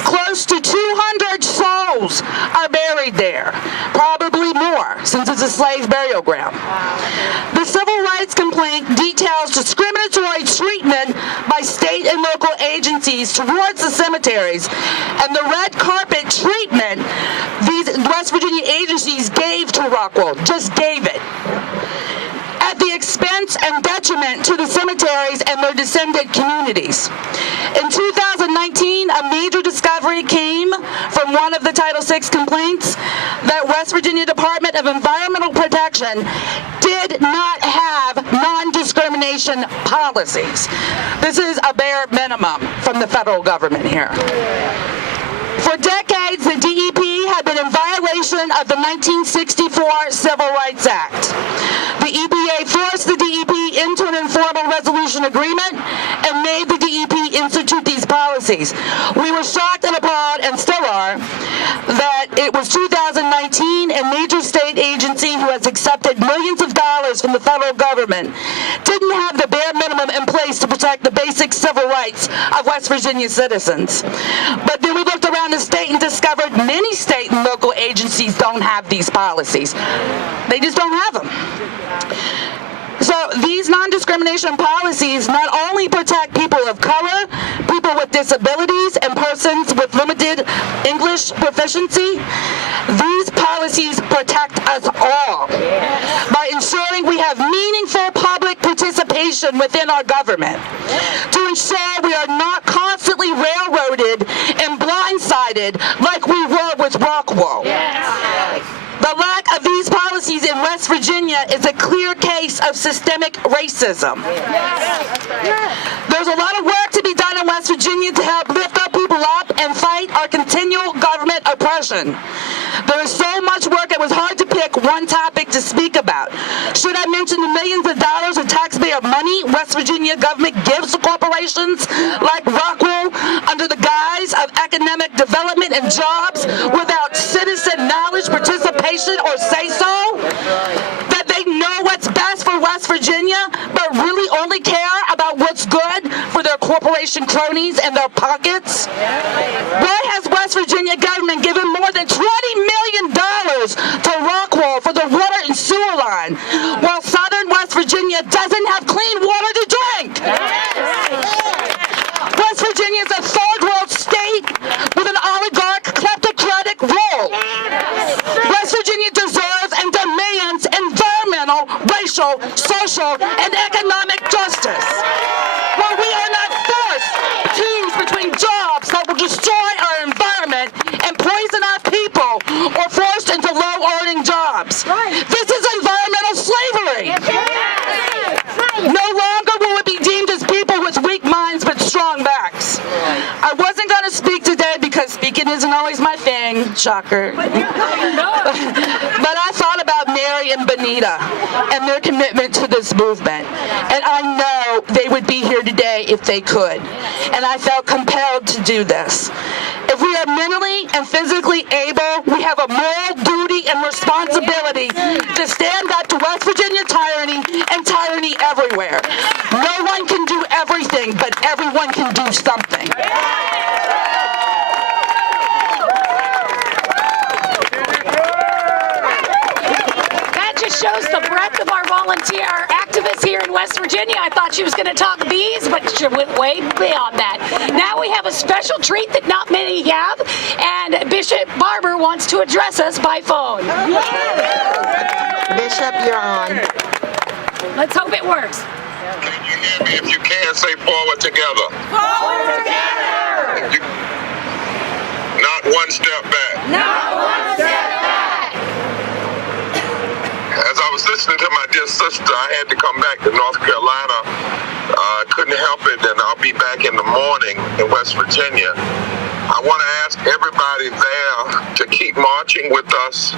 Close to 200 souls are buried there, probably more, since it's a slave burial ground. The civil rights complaint details discriminatory treatment by state and local agencies towards the cemeteries, and the red carpet treatment these West Virginia agencies gave to Rockwool, just gave it, at the expense and detriment to the cemeteries and their descendant communities. In 2019, a major discovery came from one of the Title VI complaints that West Virginia Department of Environmental Protection did not have non-discrimination policies. This is a bare minimum from the federal government here. For decades, the DEP had been in violation of the 1964 Civil Rights Act. The EPA forced the DEP into an informal resolution agreement and made the DEP institute these policies. We were shocked and appalled, and still are, that it was 2019 and major state agency who has accepted millions of dollars from the federal government didn't have the bare minimum in place to protect the basic civil rights of West Virginia citizens. But then we looked around the state and discovered many state and local agencies don't have these policies. They just don't have them. So these non-discrimination policies not only protect people of color, people with disabilities, and persons with limited English proficiency, these policies protect us all by ensuring we have meaningful public participation within our government, to ensure we are not constantly railroaded and blindsided like we were with Rockwool. The lack of these policies in West Virginia is a clear case of systemic racism. There's a lot of work to be done in West Virginia to help lift our people up and fight our continual government oppression. There is so much work it was hard to pick one topic to speak about. Should I mention the millions of dollars of taxpayer money West Virginia government gives to corporations like Rockwool under the guise of economic development and jobs without citizen knowledge, participation, or say-so? That they know what's best for West Virginia, but really only care about what's good for their corporation cronies and their pockets? Why has West Virginia government given more than $20 million to Rockwool for the water and sewer line, while southern West Virginia doesn't have clean water to drink? West Virginia is a third world state with an oligarch kleptocratic rule. West Virginia deserves and demands environmental, racial, social, and economic justice, where we are not forced to choose between jobs that will destroy our environment and poison our people, or forced into low-earning jobs. This is environmental slavery. No longer will it be deemed as people with weak minds but strong backs. I wasn't going to speak today because speaking isn't always my thing, shocker. But I thought about Mary and Benita and their commitment to this movement. And I know they would be here today if they could. And I felt compelled to do this. If we are mentally and physically able, we have a moral duty and responsibility to stand up to West Virginia tyranny and tyranny everywhere. No one can do everything, but everyone can do something. West Virginia. I thought she was going to talk bees, but she went way beyond that. Now we have a special treat that not many have, and Bishop Barber wants to address us by phone. Bishop, you're on. Let's hope it works. Can you hear me? If you can, say forward together. Forward together! Not one step back. Not one step back! As I was listening to my dear sister, I had to come back to North Carolina. Couldn't help it, and I'll be back in the morning in West Virginia. I want to ask everybody there to keep marching with us.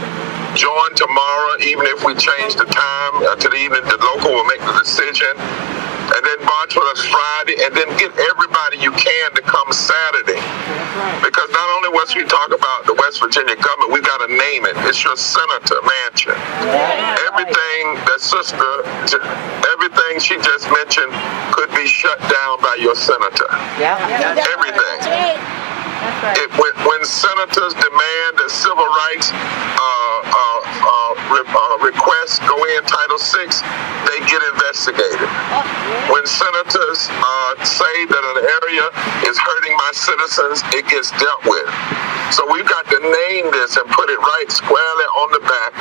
Join tomorrow, even if we change the time to the evening. The local will make the decision. And then march with us Friday, and then get everybody you can to come Saturday. Because not only once we talk about the West Virginia government, we've got to name it. It's your Senator Manchin. Everything that everything she just mentioned could be shut down by your senator. Everything. When senators demand that civil rights requests go in Title VI, they get investigated. When senators say that an area is hurting my citizens, it gets dealt with. So we've got to name this and put it right squarely on the back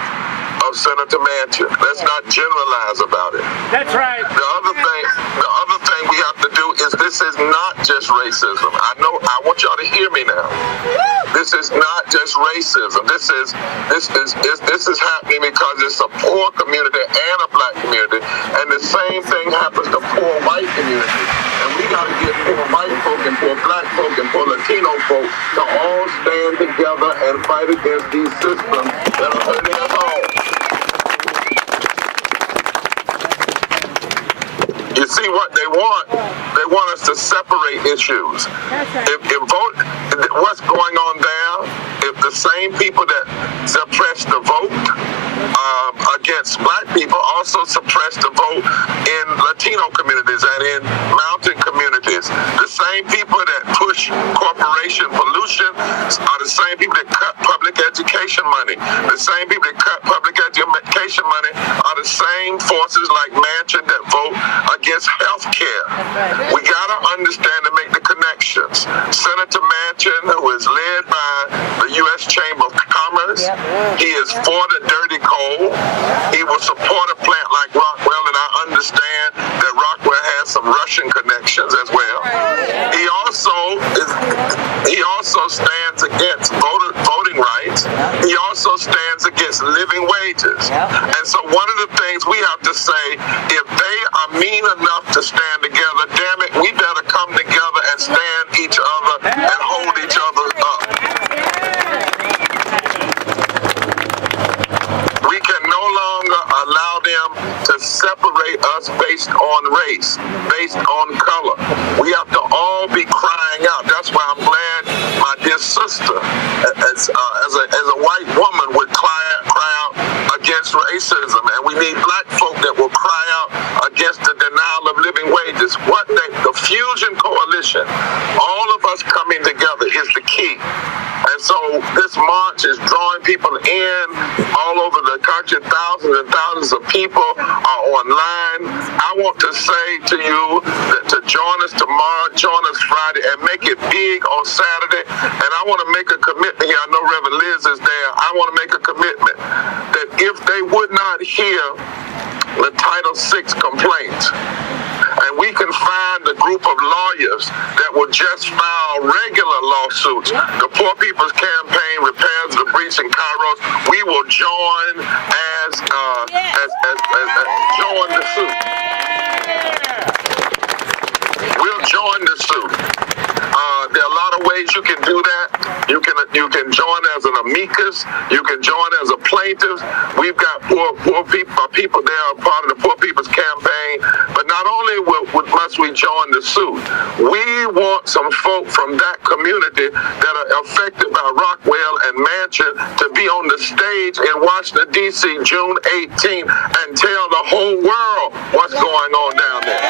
of Senator Manchin. Let's not generalize about it. That's right. The other thing we have to do is this is not just racism. I want y'all to hear me now. This is not just racism. This is happening because it's a poor community and a black community, and the same thing happens to poor white communities. And we got to get poor white folk and poor black folk and poor Latino folk to all stand together and fight against these systems that are hurting us all. You see what they want? They want us to separate issues. What's going on there, if the same people that suppress the vote against black people also suppress the vote in Latino communities and in mountain communities, the same people that push corporation pollution are the same people that cut public education money. The same people that cut public education money are the same forces like Manchin that vote against health care. We got to understand and make the connections. Senator Manchin, who is led by the U.S. Chamber of Commerce, he is for the dirty coal. He will support a plant like Rockwool, and I understand that Rockwool has some Russian connections as well. He also stands against voting rights. He also stands against living wages. And so one of the things we have to say, if they are mean enough to stand together, damn it, we better come together and stand each other and hold each other up. We can no longer allow them to separate us based on race, based on color. We have to all be crying out. That's why I'm glad my dear sister, as a white woman, would cry out against racism. And we need black folk that will cry out against the denial of living wages. The Fusion Coalition, all of us coming together is the key. And so this march is drawing people in all over the country. Thousands and thousands of people are online. I want to say to you that to join us tomorrow, join us Friday, and make it big on Saturday. And I want to make a commitment here. I know Reverend Liz is there. I want to make a commitment that if they would not hear the Title VI complaints, and we can find a group of lawyers that will just file regular lawsuits, the Poor People's Campaign, Repairs the Breach in Kairos, we will join join the suit. We'll join the suit. There are a lot of ways you can do that. You can join as an amicus. You can join as a plaintiff. We've got poor people there are part of the Poor People's Campaign. But not only must we join the suit, we want some folk from that community that are affected by Rockwool and Manchin to be on the stage in Washington, D.C. June 18th and tell the whole world what's going on down there.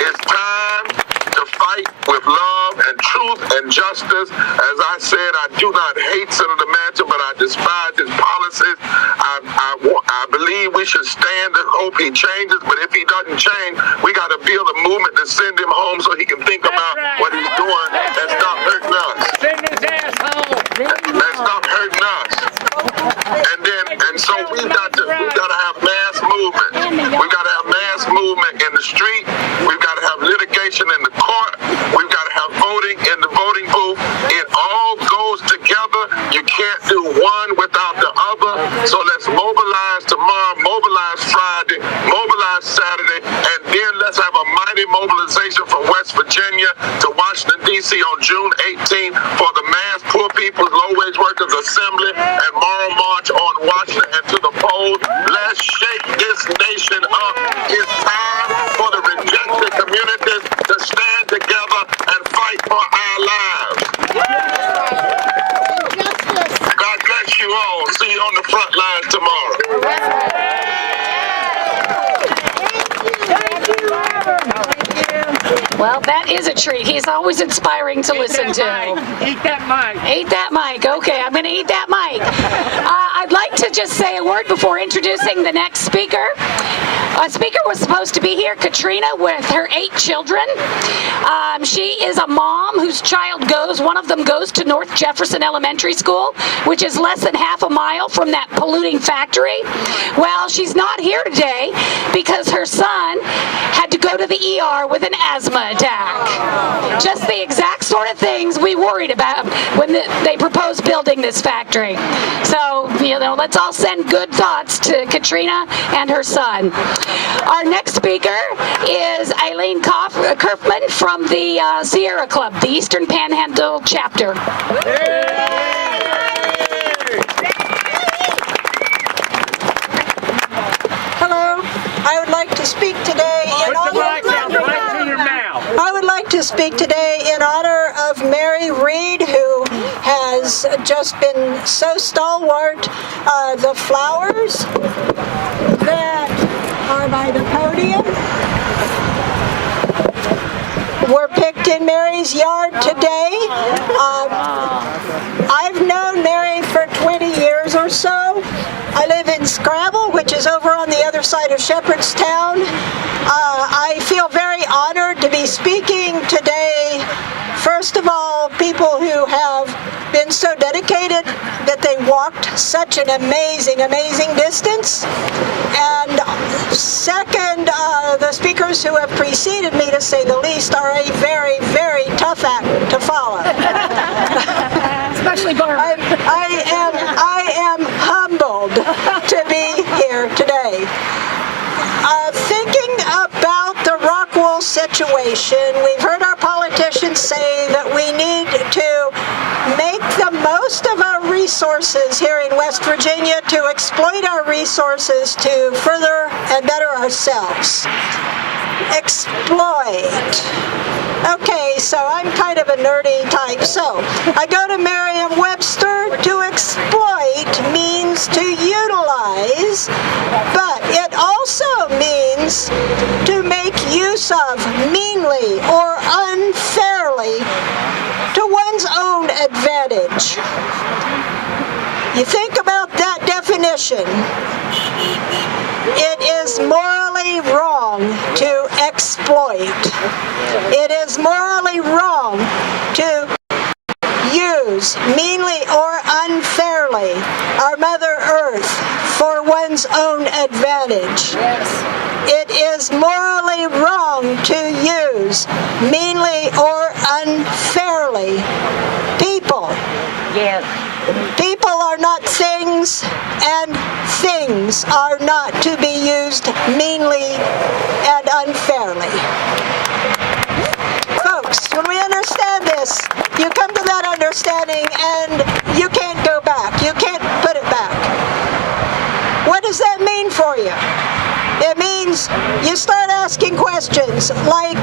It's time to fight with love and truth and justice. As I said, I do not hate Senator Manchin, but I despise his policies. I I believe we should stand and hope he changes, but if he doesn't change, we got to build a movement to send him home so he can think about what he's doing and stop hurting us. Send his ass home. And stop hurting us. And so we've got to have mass movement. We've got to have mass movement in the street. We've got to have litigation in the court. We've got to have voting in the voting booth. It all goes together. You can't do one without the other. So let's mobilize tomorrow, mobilize Friday, mobilize Saturday, and then let's have a mighty mobilization from West Virginia to Washington, D.C. on June 18th for the mass poor people's low-wage workers assembly and moral march on Washington and to the polls. Let's shake this nation up. It's time for the rejected communities to stand together and fight for our lives. God bless you all. See you on the front lines tomorrow. Well, that is a treat. He's always inspiring to listen to. Eat that mic. Eat that mic. Okay, I'm going to eat that mic. I'd like to just say a word before introducing the next speaker. A speaker was supposed to be here, Katrina, with her 8 children. She is a mom whose one of them goes to North Jefferson Elementary School, which is less than half a mile from that polluting factory. Well, she's not here today because her son had to go to the ER with an asthma attack. Just the exact sort of things we worried about when they proposed building this factory. So, let's all send good thoughts to Katrina and her son. Our next speaker is Eileen Kerfman from the Sierra Club, the Eastern Panhandle Chapter. Hello, I would like to speak today in honor. I would like to speak today in honor of Mary Reed, who has just been so stalwart. The flowers that are by the podium were picked in Mary's yard today. I've known Mary for 20 years or so. I live in Scrabble, which is over on the other side of Shepherdstown. I feel very honored to be speaking today. First of all, people who have been so dedicated that they walked such an amazing distance. And second, the speakers who have preceded me, to say the least, are a very, very tough act to follow. Especially Barbara. I am humbled to be here today. Thinking about the Rockwool situation, we've heard our politicians say that we need to make the most of our resources here in West Virginia, to exploit our resources to further and better ourselves. Exploit. Okay, so I'm kind of a nerdy type. So I go to Merriam-Webster. To exploit means to utilize, but it also means to make use of meanly or unfairly to one's own advantage. You think about that definition. It is morally wrong to exploit. It is morally wrong to use meanly or unfairly our Mother Earth for one's own advantage. It is morally wrong to use meanly or unfairly people. Yes. People are not things, and things are not to be used meanly and unfairly. Folks, when we understand this, you come to that understanding and you can't go back. You can't put it back. What does that mean for you? It means you start asking questions like,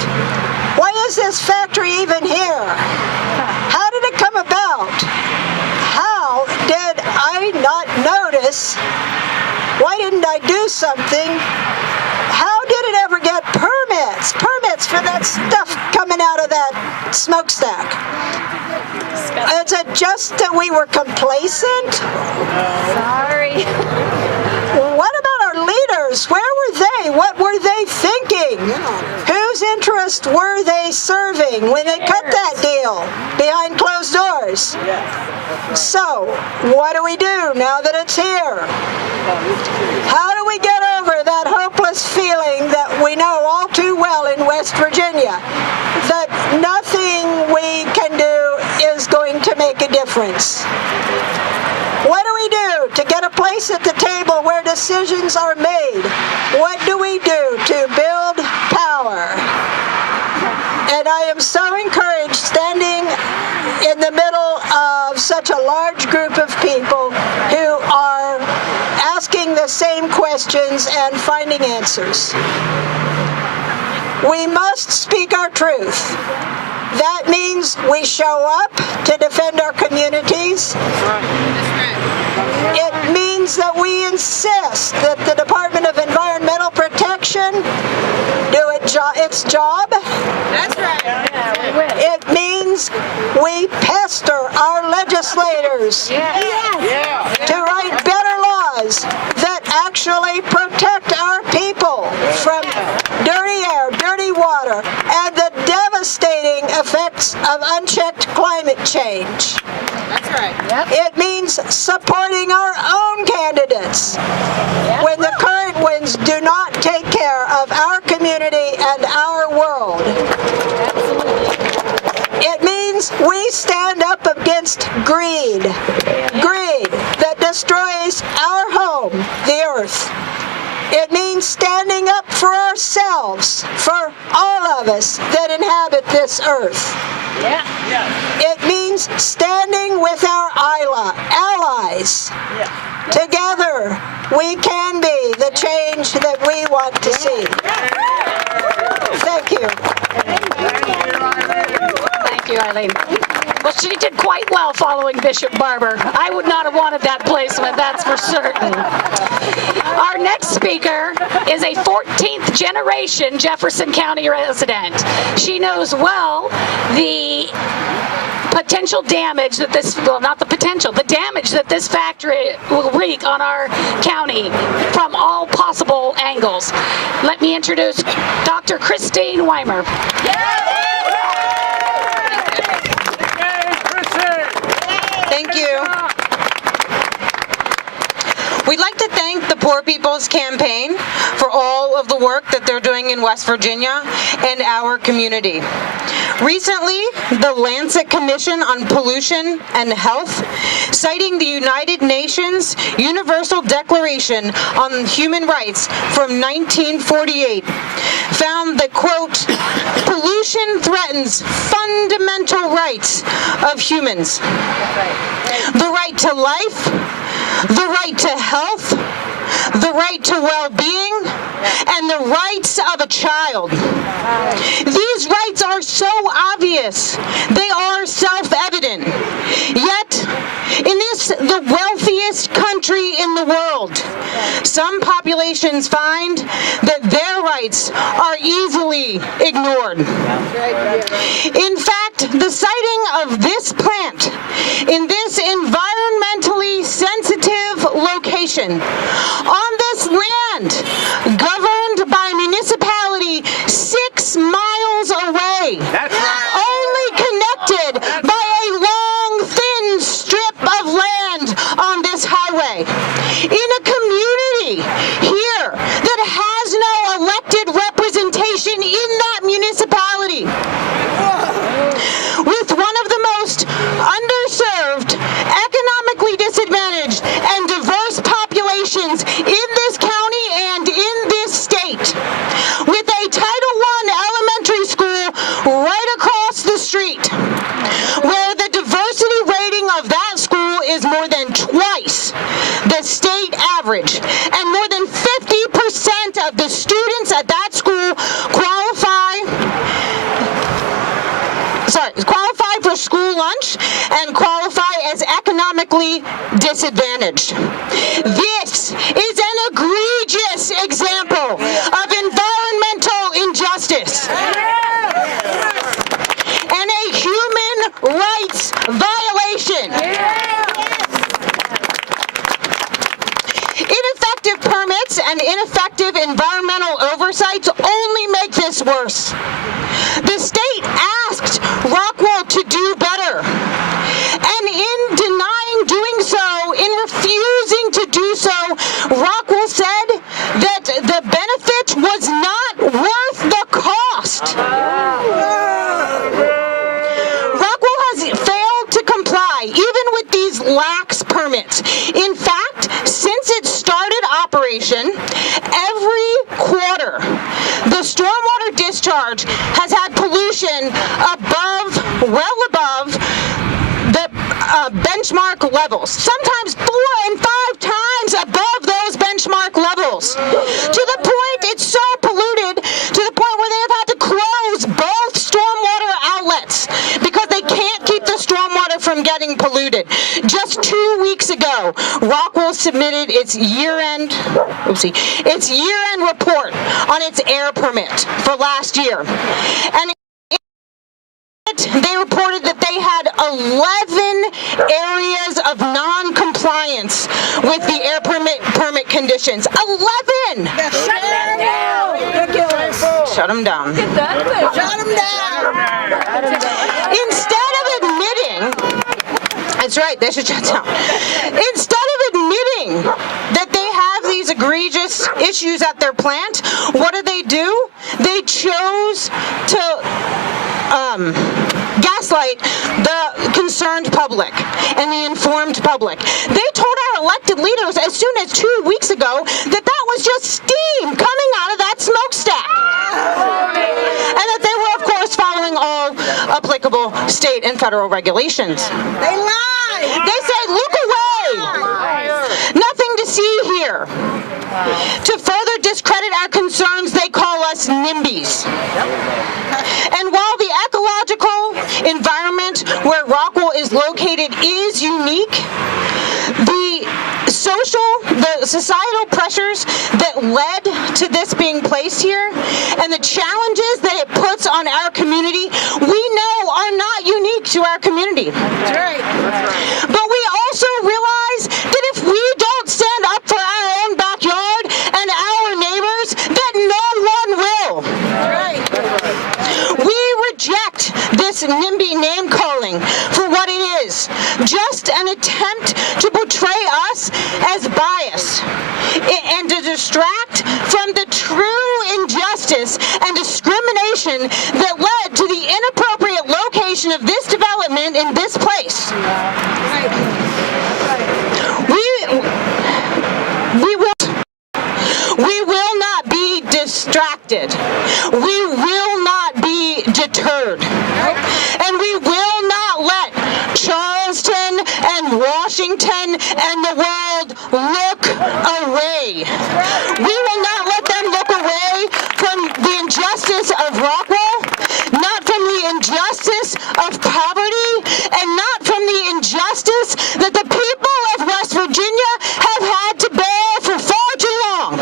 why is this factory even here? How did it come about? How did I not notice? Why didn't I do something? How did it ever get permits? Permits for that stuff coming out of that smokestack. Is it just that we were complacent? Sorry. What about lives, where were they? What were they thinking? Whose interest were they serving when they cut that deal behind closed doors? So, what do we do now that it's here? How do we get over that hopeless feeling that we know all too well in West Virginia, that nothing we can do is going to make a difference? What do we do to get a place at the table where decisions are made? What do we do to build power? And I am so encouraged standing in the middle of such a large group of people who are asking the same questions and finding answers. We must speak our truth. That means we show up to defend our communities. It means that we insist that the Department of Environmental Protection do its job. That's right. It means we pester our legislators to write better laws that actually protect our people from dirty air, dirty water, and the devastating effects of unchecked climate change. That's right. It means supporting our own candidates when the current winds do not take care of our community and our world. It means we stand up against greed that destroys our home, the earth. It means standing up for ourselves, for all of us that inhabit this earth. It means standing with our allies. Together, we can be the change that we want to see. Thank you. Thank you, Eileen. Well, she did quite well following Bishop Barber. I would not have wanted that placement, that's for certain. Our next speaker is a 14th generation Jefferson County resident. She knows well the potential damage that this, well, not the potential, the damage that this factory will wreak on our county from all possible angles. Let me introduce Dr. Christine Weimer. Thank you. We'd like to thank the Poor People's Campaign for all of the work that they're doing in West Virginia and our community. Recently, the Lancet Commission on Pollution and Health, citing the United Nations Universal Declaration on Human Rights from 1948, found that, quote, pollution threatens fundamental rights of humans. The right to life, the right to health, the right to well-being, and the rights of a child. These rights are so obvious. They are self-evident. Yet, in this, the wealthiest country in the world, some populations find that their rights are easily ignored. In fact, the siting of this plant in this environmentally sensitive location on this land governed by a municipality 6 miles away, only connected by a long, thin strip of land on this highway, in a community here that has no elected representation in that municipality, with one of the most underserved, economically disadvantaged, and diverse populations in this county and in this state, with a Title I elementary school right across the street, where the diversity rating of that school is more than twice the state average, and more than 50% of the students at that school qualify for school lunch and qualify as economically disadvantaged. This is an egregious example of environmental injustice and a human rights violation. Ineffective permits and ineffective this worse. The state asked Rockwool to do better. And in denying doing so, in refusing to do so, Rockwool said that the benefit was not worth the cost. Rockwell has failed to comply, even with these lax permits. In fact, since it started operation, every quarter, the stormwater discharge has had pollution well above the benchmark levels, sometimes 4 and 5 times above those benchmark levels, to the point it's so polluted to the point where they have had to close both stormwater outlets because they can't keep the stormwater from getting polluted. Just 2 weeks ago, Rockwool submitted its year-end report on its air permit for last year, and they reported that they had 11 areas of non-compliance with the air permit conditions. 11! Shut them down! Shut them down. Shut them down! Instead of admitting, that's right, they should shut down. Instead of admitting that they have these egregious issues at their plant, what do? They chose to gaslight the concerned public and the informed public. They told our elected leaders as soon as 2 weeks ago that that was just steam coming out of that smokestack. And that they were, of course, following all applicable state and federal regulations. They lie! They said, look away! Nothing to see here. To further discredit our concerns, they call us NIMBYs. And while the ecological environment where Rockwool is located is unique, the societal pressures that led to this being placed here and the challenges that it puts on our community, we know are not unique to our community. That's right. But we also realize that if we don't stand up for our own backyard and our neighbors, that no one will. That's right. We reject this NIMBY name calling for what it is, just an attempt to portray us as bias and to distract from the true injustice and discrimination that led to the inappropriate location of this development in this place. We will not be distracted. We will not be deterred. And we will not let Charleston and Washington and the world look away. We will not let them look away from the injustice of Rockwool, not from the injustice of poverty, and not from the injustice that the people of West Virginia have had to bear for far too long.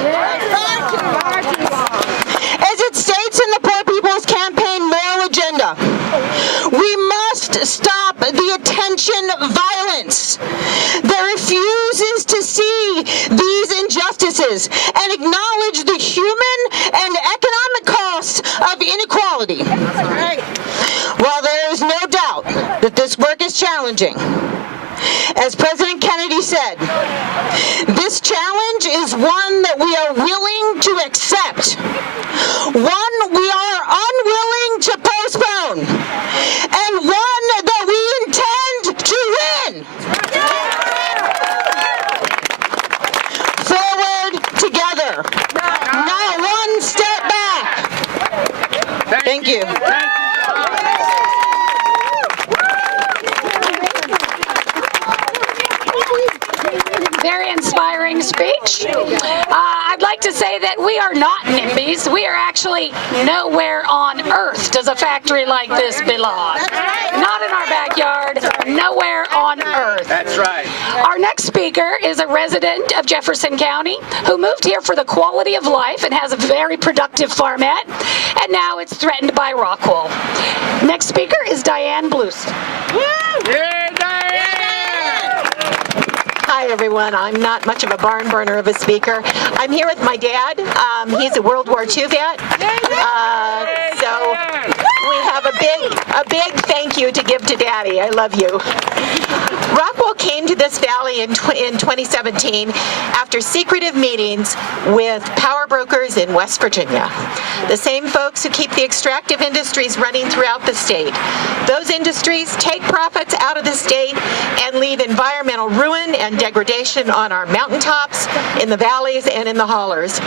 As it states in the Poor People's Campaign mayoral agenda, we must stop the attention violence that refuses to see these injustices and acknowledge the human and economic costs of inequality. While there is no doubt that this work is challenging, as President Kennedy said, this challenge is one that we are willing to accept, one we are unwilling to postpone, and one that we intend to win. Forward together, not one step back. Thank you. Very inspiring speech. I'd like to say that we are not NIMBYs. We are actually nowhere on earth does a factory like this belong. Not in our backyard, nowhere on earth. That's right. Our next speaker is a resident of Jefferson County who moved here for the quality of life and has a very productive farmette, and now it's threatened by Rockwool. Next speaker is Diane Bluest. Yeah, Diane! Hi everyone, I'm not much of a barn burner of a speaker. I'm here with my dad. He's a World War II vet. big thank you to give to Daddy. I love you. Rockwool came to this valley in 2017 after secretive meetings with power brokers in West Virginia, the same folks who keep the extractive industries running throughout the state. Those industries take profits out of the state and leave environmental ruin and degradation on our mountaintops, in the valleys, and in the hollers.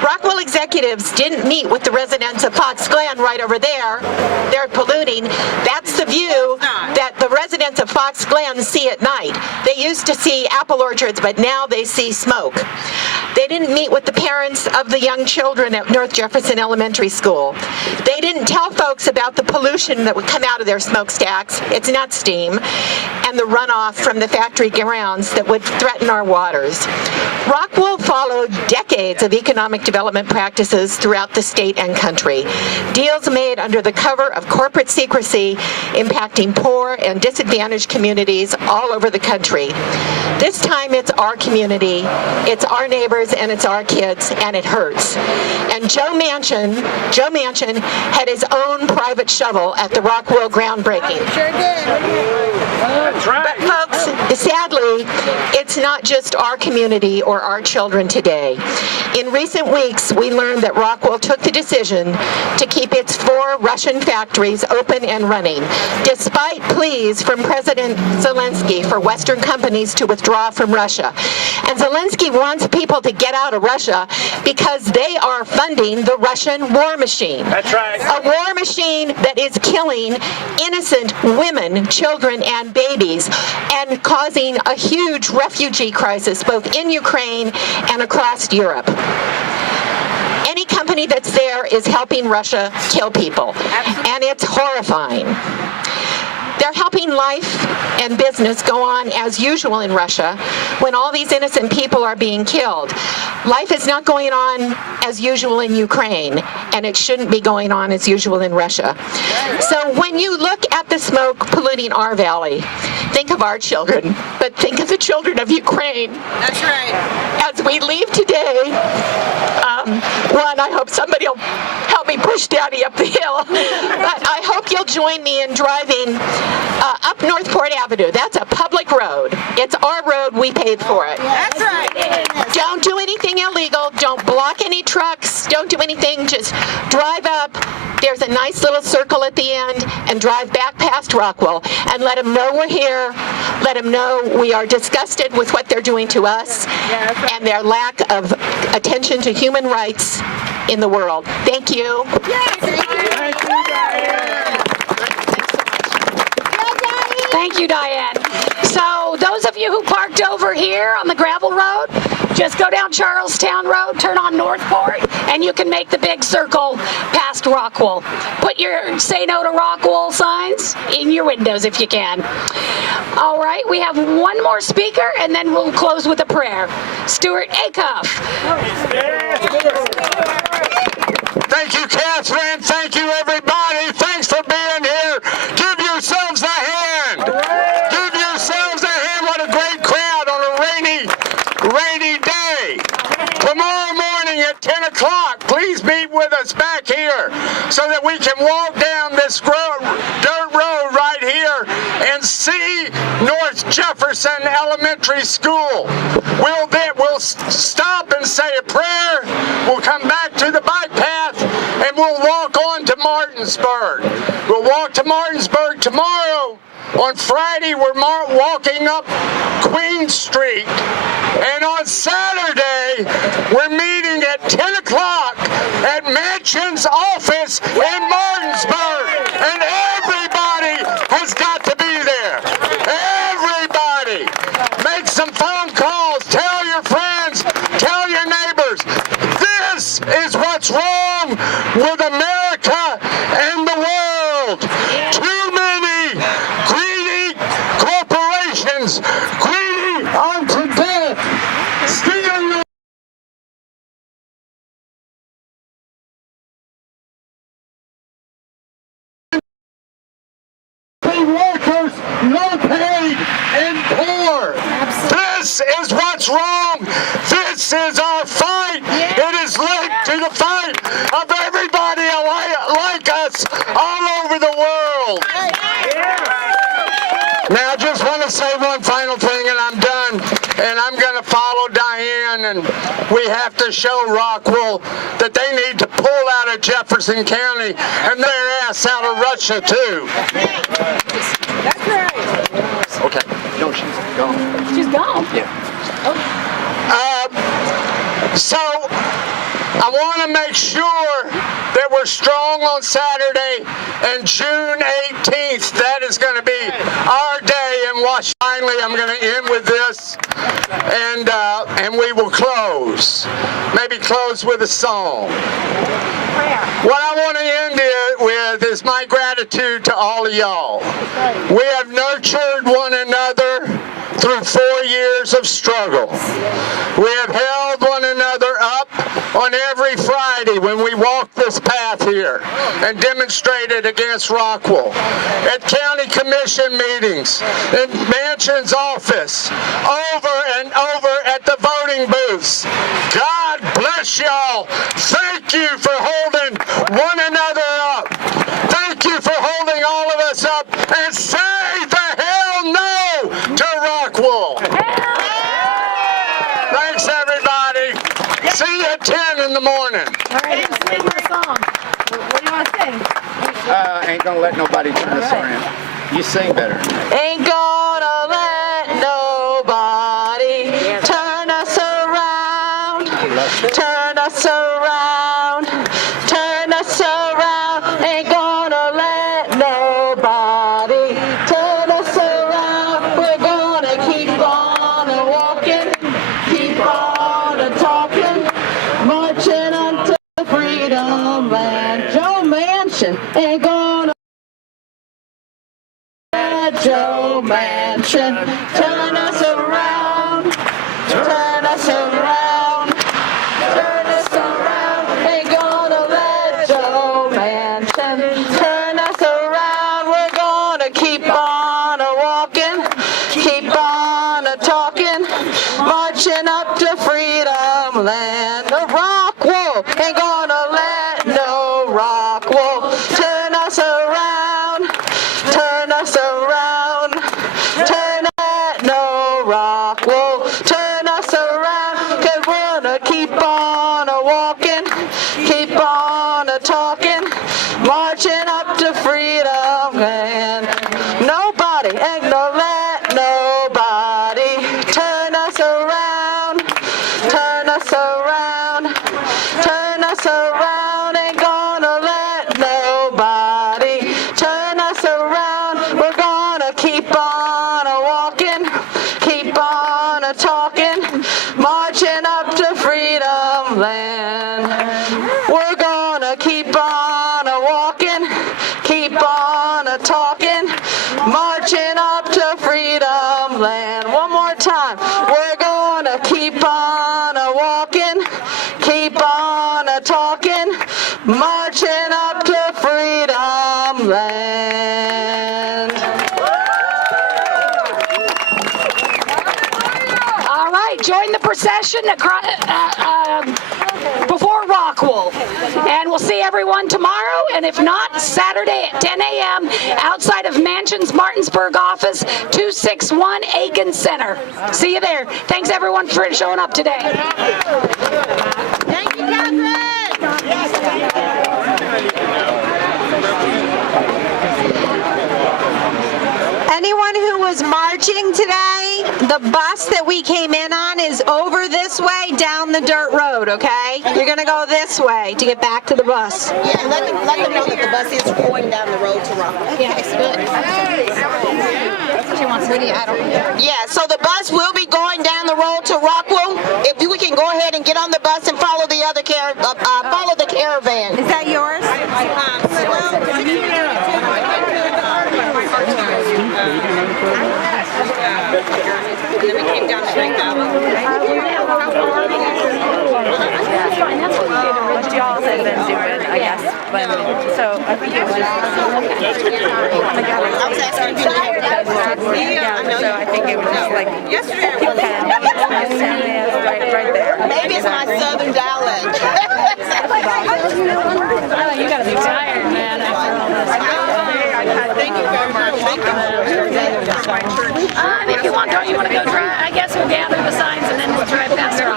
Rockwool executives didn't meet with the residents of Fox Glen right over there. They're polluting. That's the view that the residents of Fox Glen see at night. They used to see apple orchards, but now they see smoke. They didn't meet with the parents of the young children at North Jefferson Elementary School. They didn't tell folks about the pollution that would come out of their smokestacks. It's not steam. And the runoff from the factory grounds that would threaten our waters. Rockwool followed decades of economic development practices throughout the state and country. Deals made under the cover of corporate secrecy impacting poor and disadvantaged communities all over the country. This time it's our community, it's our neighbors, and it's our kids, and it hurts. And Joe Manchin had his own private shovel at the Rockwool groundbreaking. Sure did. That's right. But folks, sadly, it's not just our community or our children today. In recent weeks, we learned that Rockwool took the decision to keep its 4 Russian factories open and running, despite pleas from President Zelensky for Western companies to withdraw from Russia. And Zelensky wants people to get out of Russia because they are funding the Russian war machine. That's right. A war machine that is killing innocent women, children, and babies, and causing a huge refugee crisis both in Ukraine and across Europe. Any company that's there is helping Russia kill people, and it's horrifying. They're helping life and business go on as usual in Russia when all these innocent people are being killed. Life is not going on as usual in Ukraine, and it shouldn't be going on as usual in Russia. So when you look at the smoke polluting our valley, think of our children, but think of the children of Ukraine. That's right. As we leave today, one, I hope somebody will help me push Daddy up the hill, but I hope you'll join me in driving up Northport Avenue. That's a public road. It's our road. We paid for it. That's right. Don't do anything illegal. Don't block any trucks. Don't do anything. Just drive up. There's a nice little circle at the end, and drive back past Rockwool and let them know we're here. Let them know we are disgusted with what they're doing to us and their lack of attention to human rights in the world. Thank you. Thank you, Diane. So those of you who parked over here on the gravel road, just go down Charlestown Road, turn on Northport, and you can make the big circle past Rockwool. Put your Say No to Rockwool signs in your windows if you can. All right, we have one more speaker, and then we'll close with a prayer. Stuart Acuff. Thank you, Catherine. Thank you, everybody. Thanks for being here. Give yourselves a hand. Give yourselves a hand. What a great crowd on a rainy day. Tomorrow morning at 10 o'clock, please meet with us back here so that we can walk down this dirt road right here and see North Jefferson Elementary School. We'll stop and say a prayer. We'll come back to the bike path and we'll walk on to Martinsburg. We'll walk to Martinsburg tomorrow. On Friday, we're walking up Queen Street. And on Saturday, we're meeting at 10 o'clock at Manchin's office in Martinsburg. And everybody has got to be there. Everybody. Make some phone calls. Tell your friends. Tell your neighbors. This is what's wrong with America and the world. Too many greedy corporations, greedy unto death, stealing workers, low paid and poor. This is what's wrong. This is our fight. It is linked to the fight of everybody like us all over the world. Now, I just want to say one final thing, and I'm done. And I'm going to follow Diane, and we have to show Rockwool that they need to pull out of Jefferson County and their ass out of Russia, too. That's right. Okay. No, she's gone. She's gone. Yeah. So, I want to make sure that we're strong on Saturday, and June 18th, that is going to be our day in Washington. Finally, I'm going to end with this, and we will close. Maybe close with a song. What I want to end it with is my gratitude to all of y'all. We have nurtured one another through 4 years of struggle. We have held one another up on every Friday when we walked this path here and demonstrated against Rockwool, at county commission meetings, in Manchin's office, over and over at the voting booths. God bless y'all. Thank you for holding one another up. Thank you for holding all of us up, and say the hell no to Rockwool. Thanks, everybody. See you at 10 in the morning. All right, sing your song. What do you want to sing? Ain't gonna let nobody turn us around. You sing better. Ain't gonna let nobody turn us around. Turn us around. Turn us around. Ain't gonna let nobody turn us around. We're gonna keep on walking, keep on talking, marching unto freedom land. Joe Manchin ain't gonna let Joe Manchin turn us around, turn us around, turn us around. Ain't gonna let Joe Manchin turn us around. We're gonna keep on walking, keep on talking, marching up to freedom land. The Rockwool ain't gonna let no Rockwool turn us around, turn us around, turn at no Rockwool, turn us around, 'cause we're gonna keep on walking, keep on talking, marching up to freedom land. Nobody ain't gonna let nobody turn us around, turn us around, turn us around. Ain't gonna let nobody turn us around. We're gonna keep on walking, keep on talking, marching up to freedom land. We're gonna keep on walking, keep on talking, marching up to freedom land. One more time. We're gonna keep on walking, keep on talking, marching up to freedom land. All right, join the procession before Rockwool. And we'll see everyone tomorrow, and if not, Saturday at 10 a.m. outside of Manchin's Martinsburg office, 261 Aiken Center. See you there. Thanks, everyone, for showing up today. Thank you, Catherine. Anyone who was marching today, the bus that we came in on is over this way down the dirt road, okay? You're gonna go this way to get back to the bus. Yeah, let them know that the bus is going down the road to Rockwool. Yeah, it's good. She wants to. I don't know. Yeah, so the bus will be going down the road to Rockwool. If we can go ahead and get on the bus and follow the other follow the caravan. Is that yours? And then we came down to drink that one. That's fine. That's what we did originally. What y'all had been doing, I guess. So I think it was just. So I think it was just like yesterday. Right there. Maybe it's my southern dialect. You gotta be tired, man, after all this. Thank you very much. Thank you. If you want, don't you want to go drive? I guess we'll gather the signs and then we'll drive past her.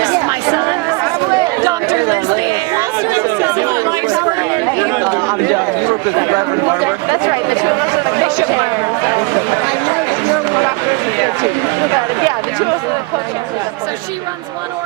This is my son. This is Dr. Liz Ayers. This is my wife's friend. I'm Doug. You work with Reverend Barber? That's right. The two of us are the Bishop Barber. I know you're doctors here too. Yeah, the two of us are the co-chairs. So she runs one organ.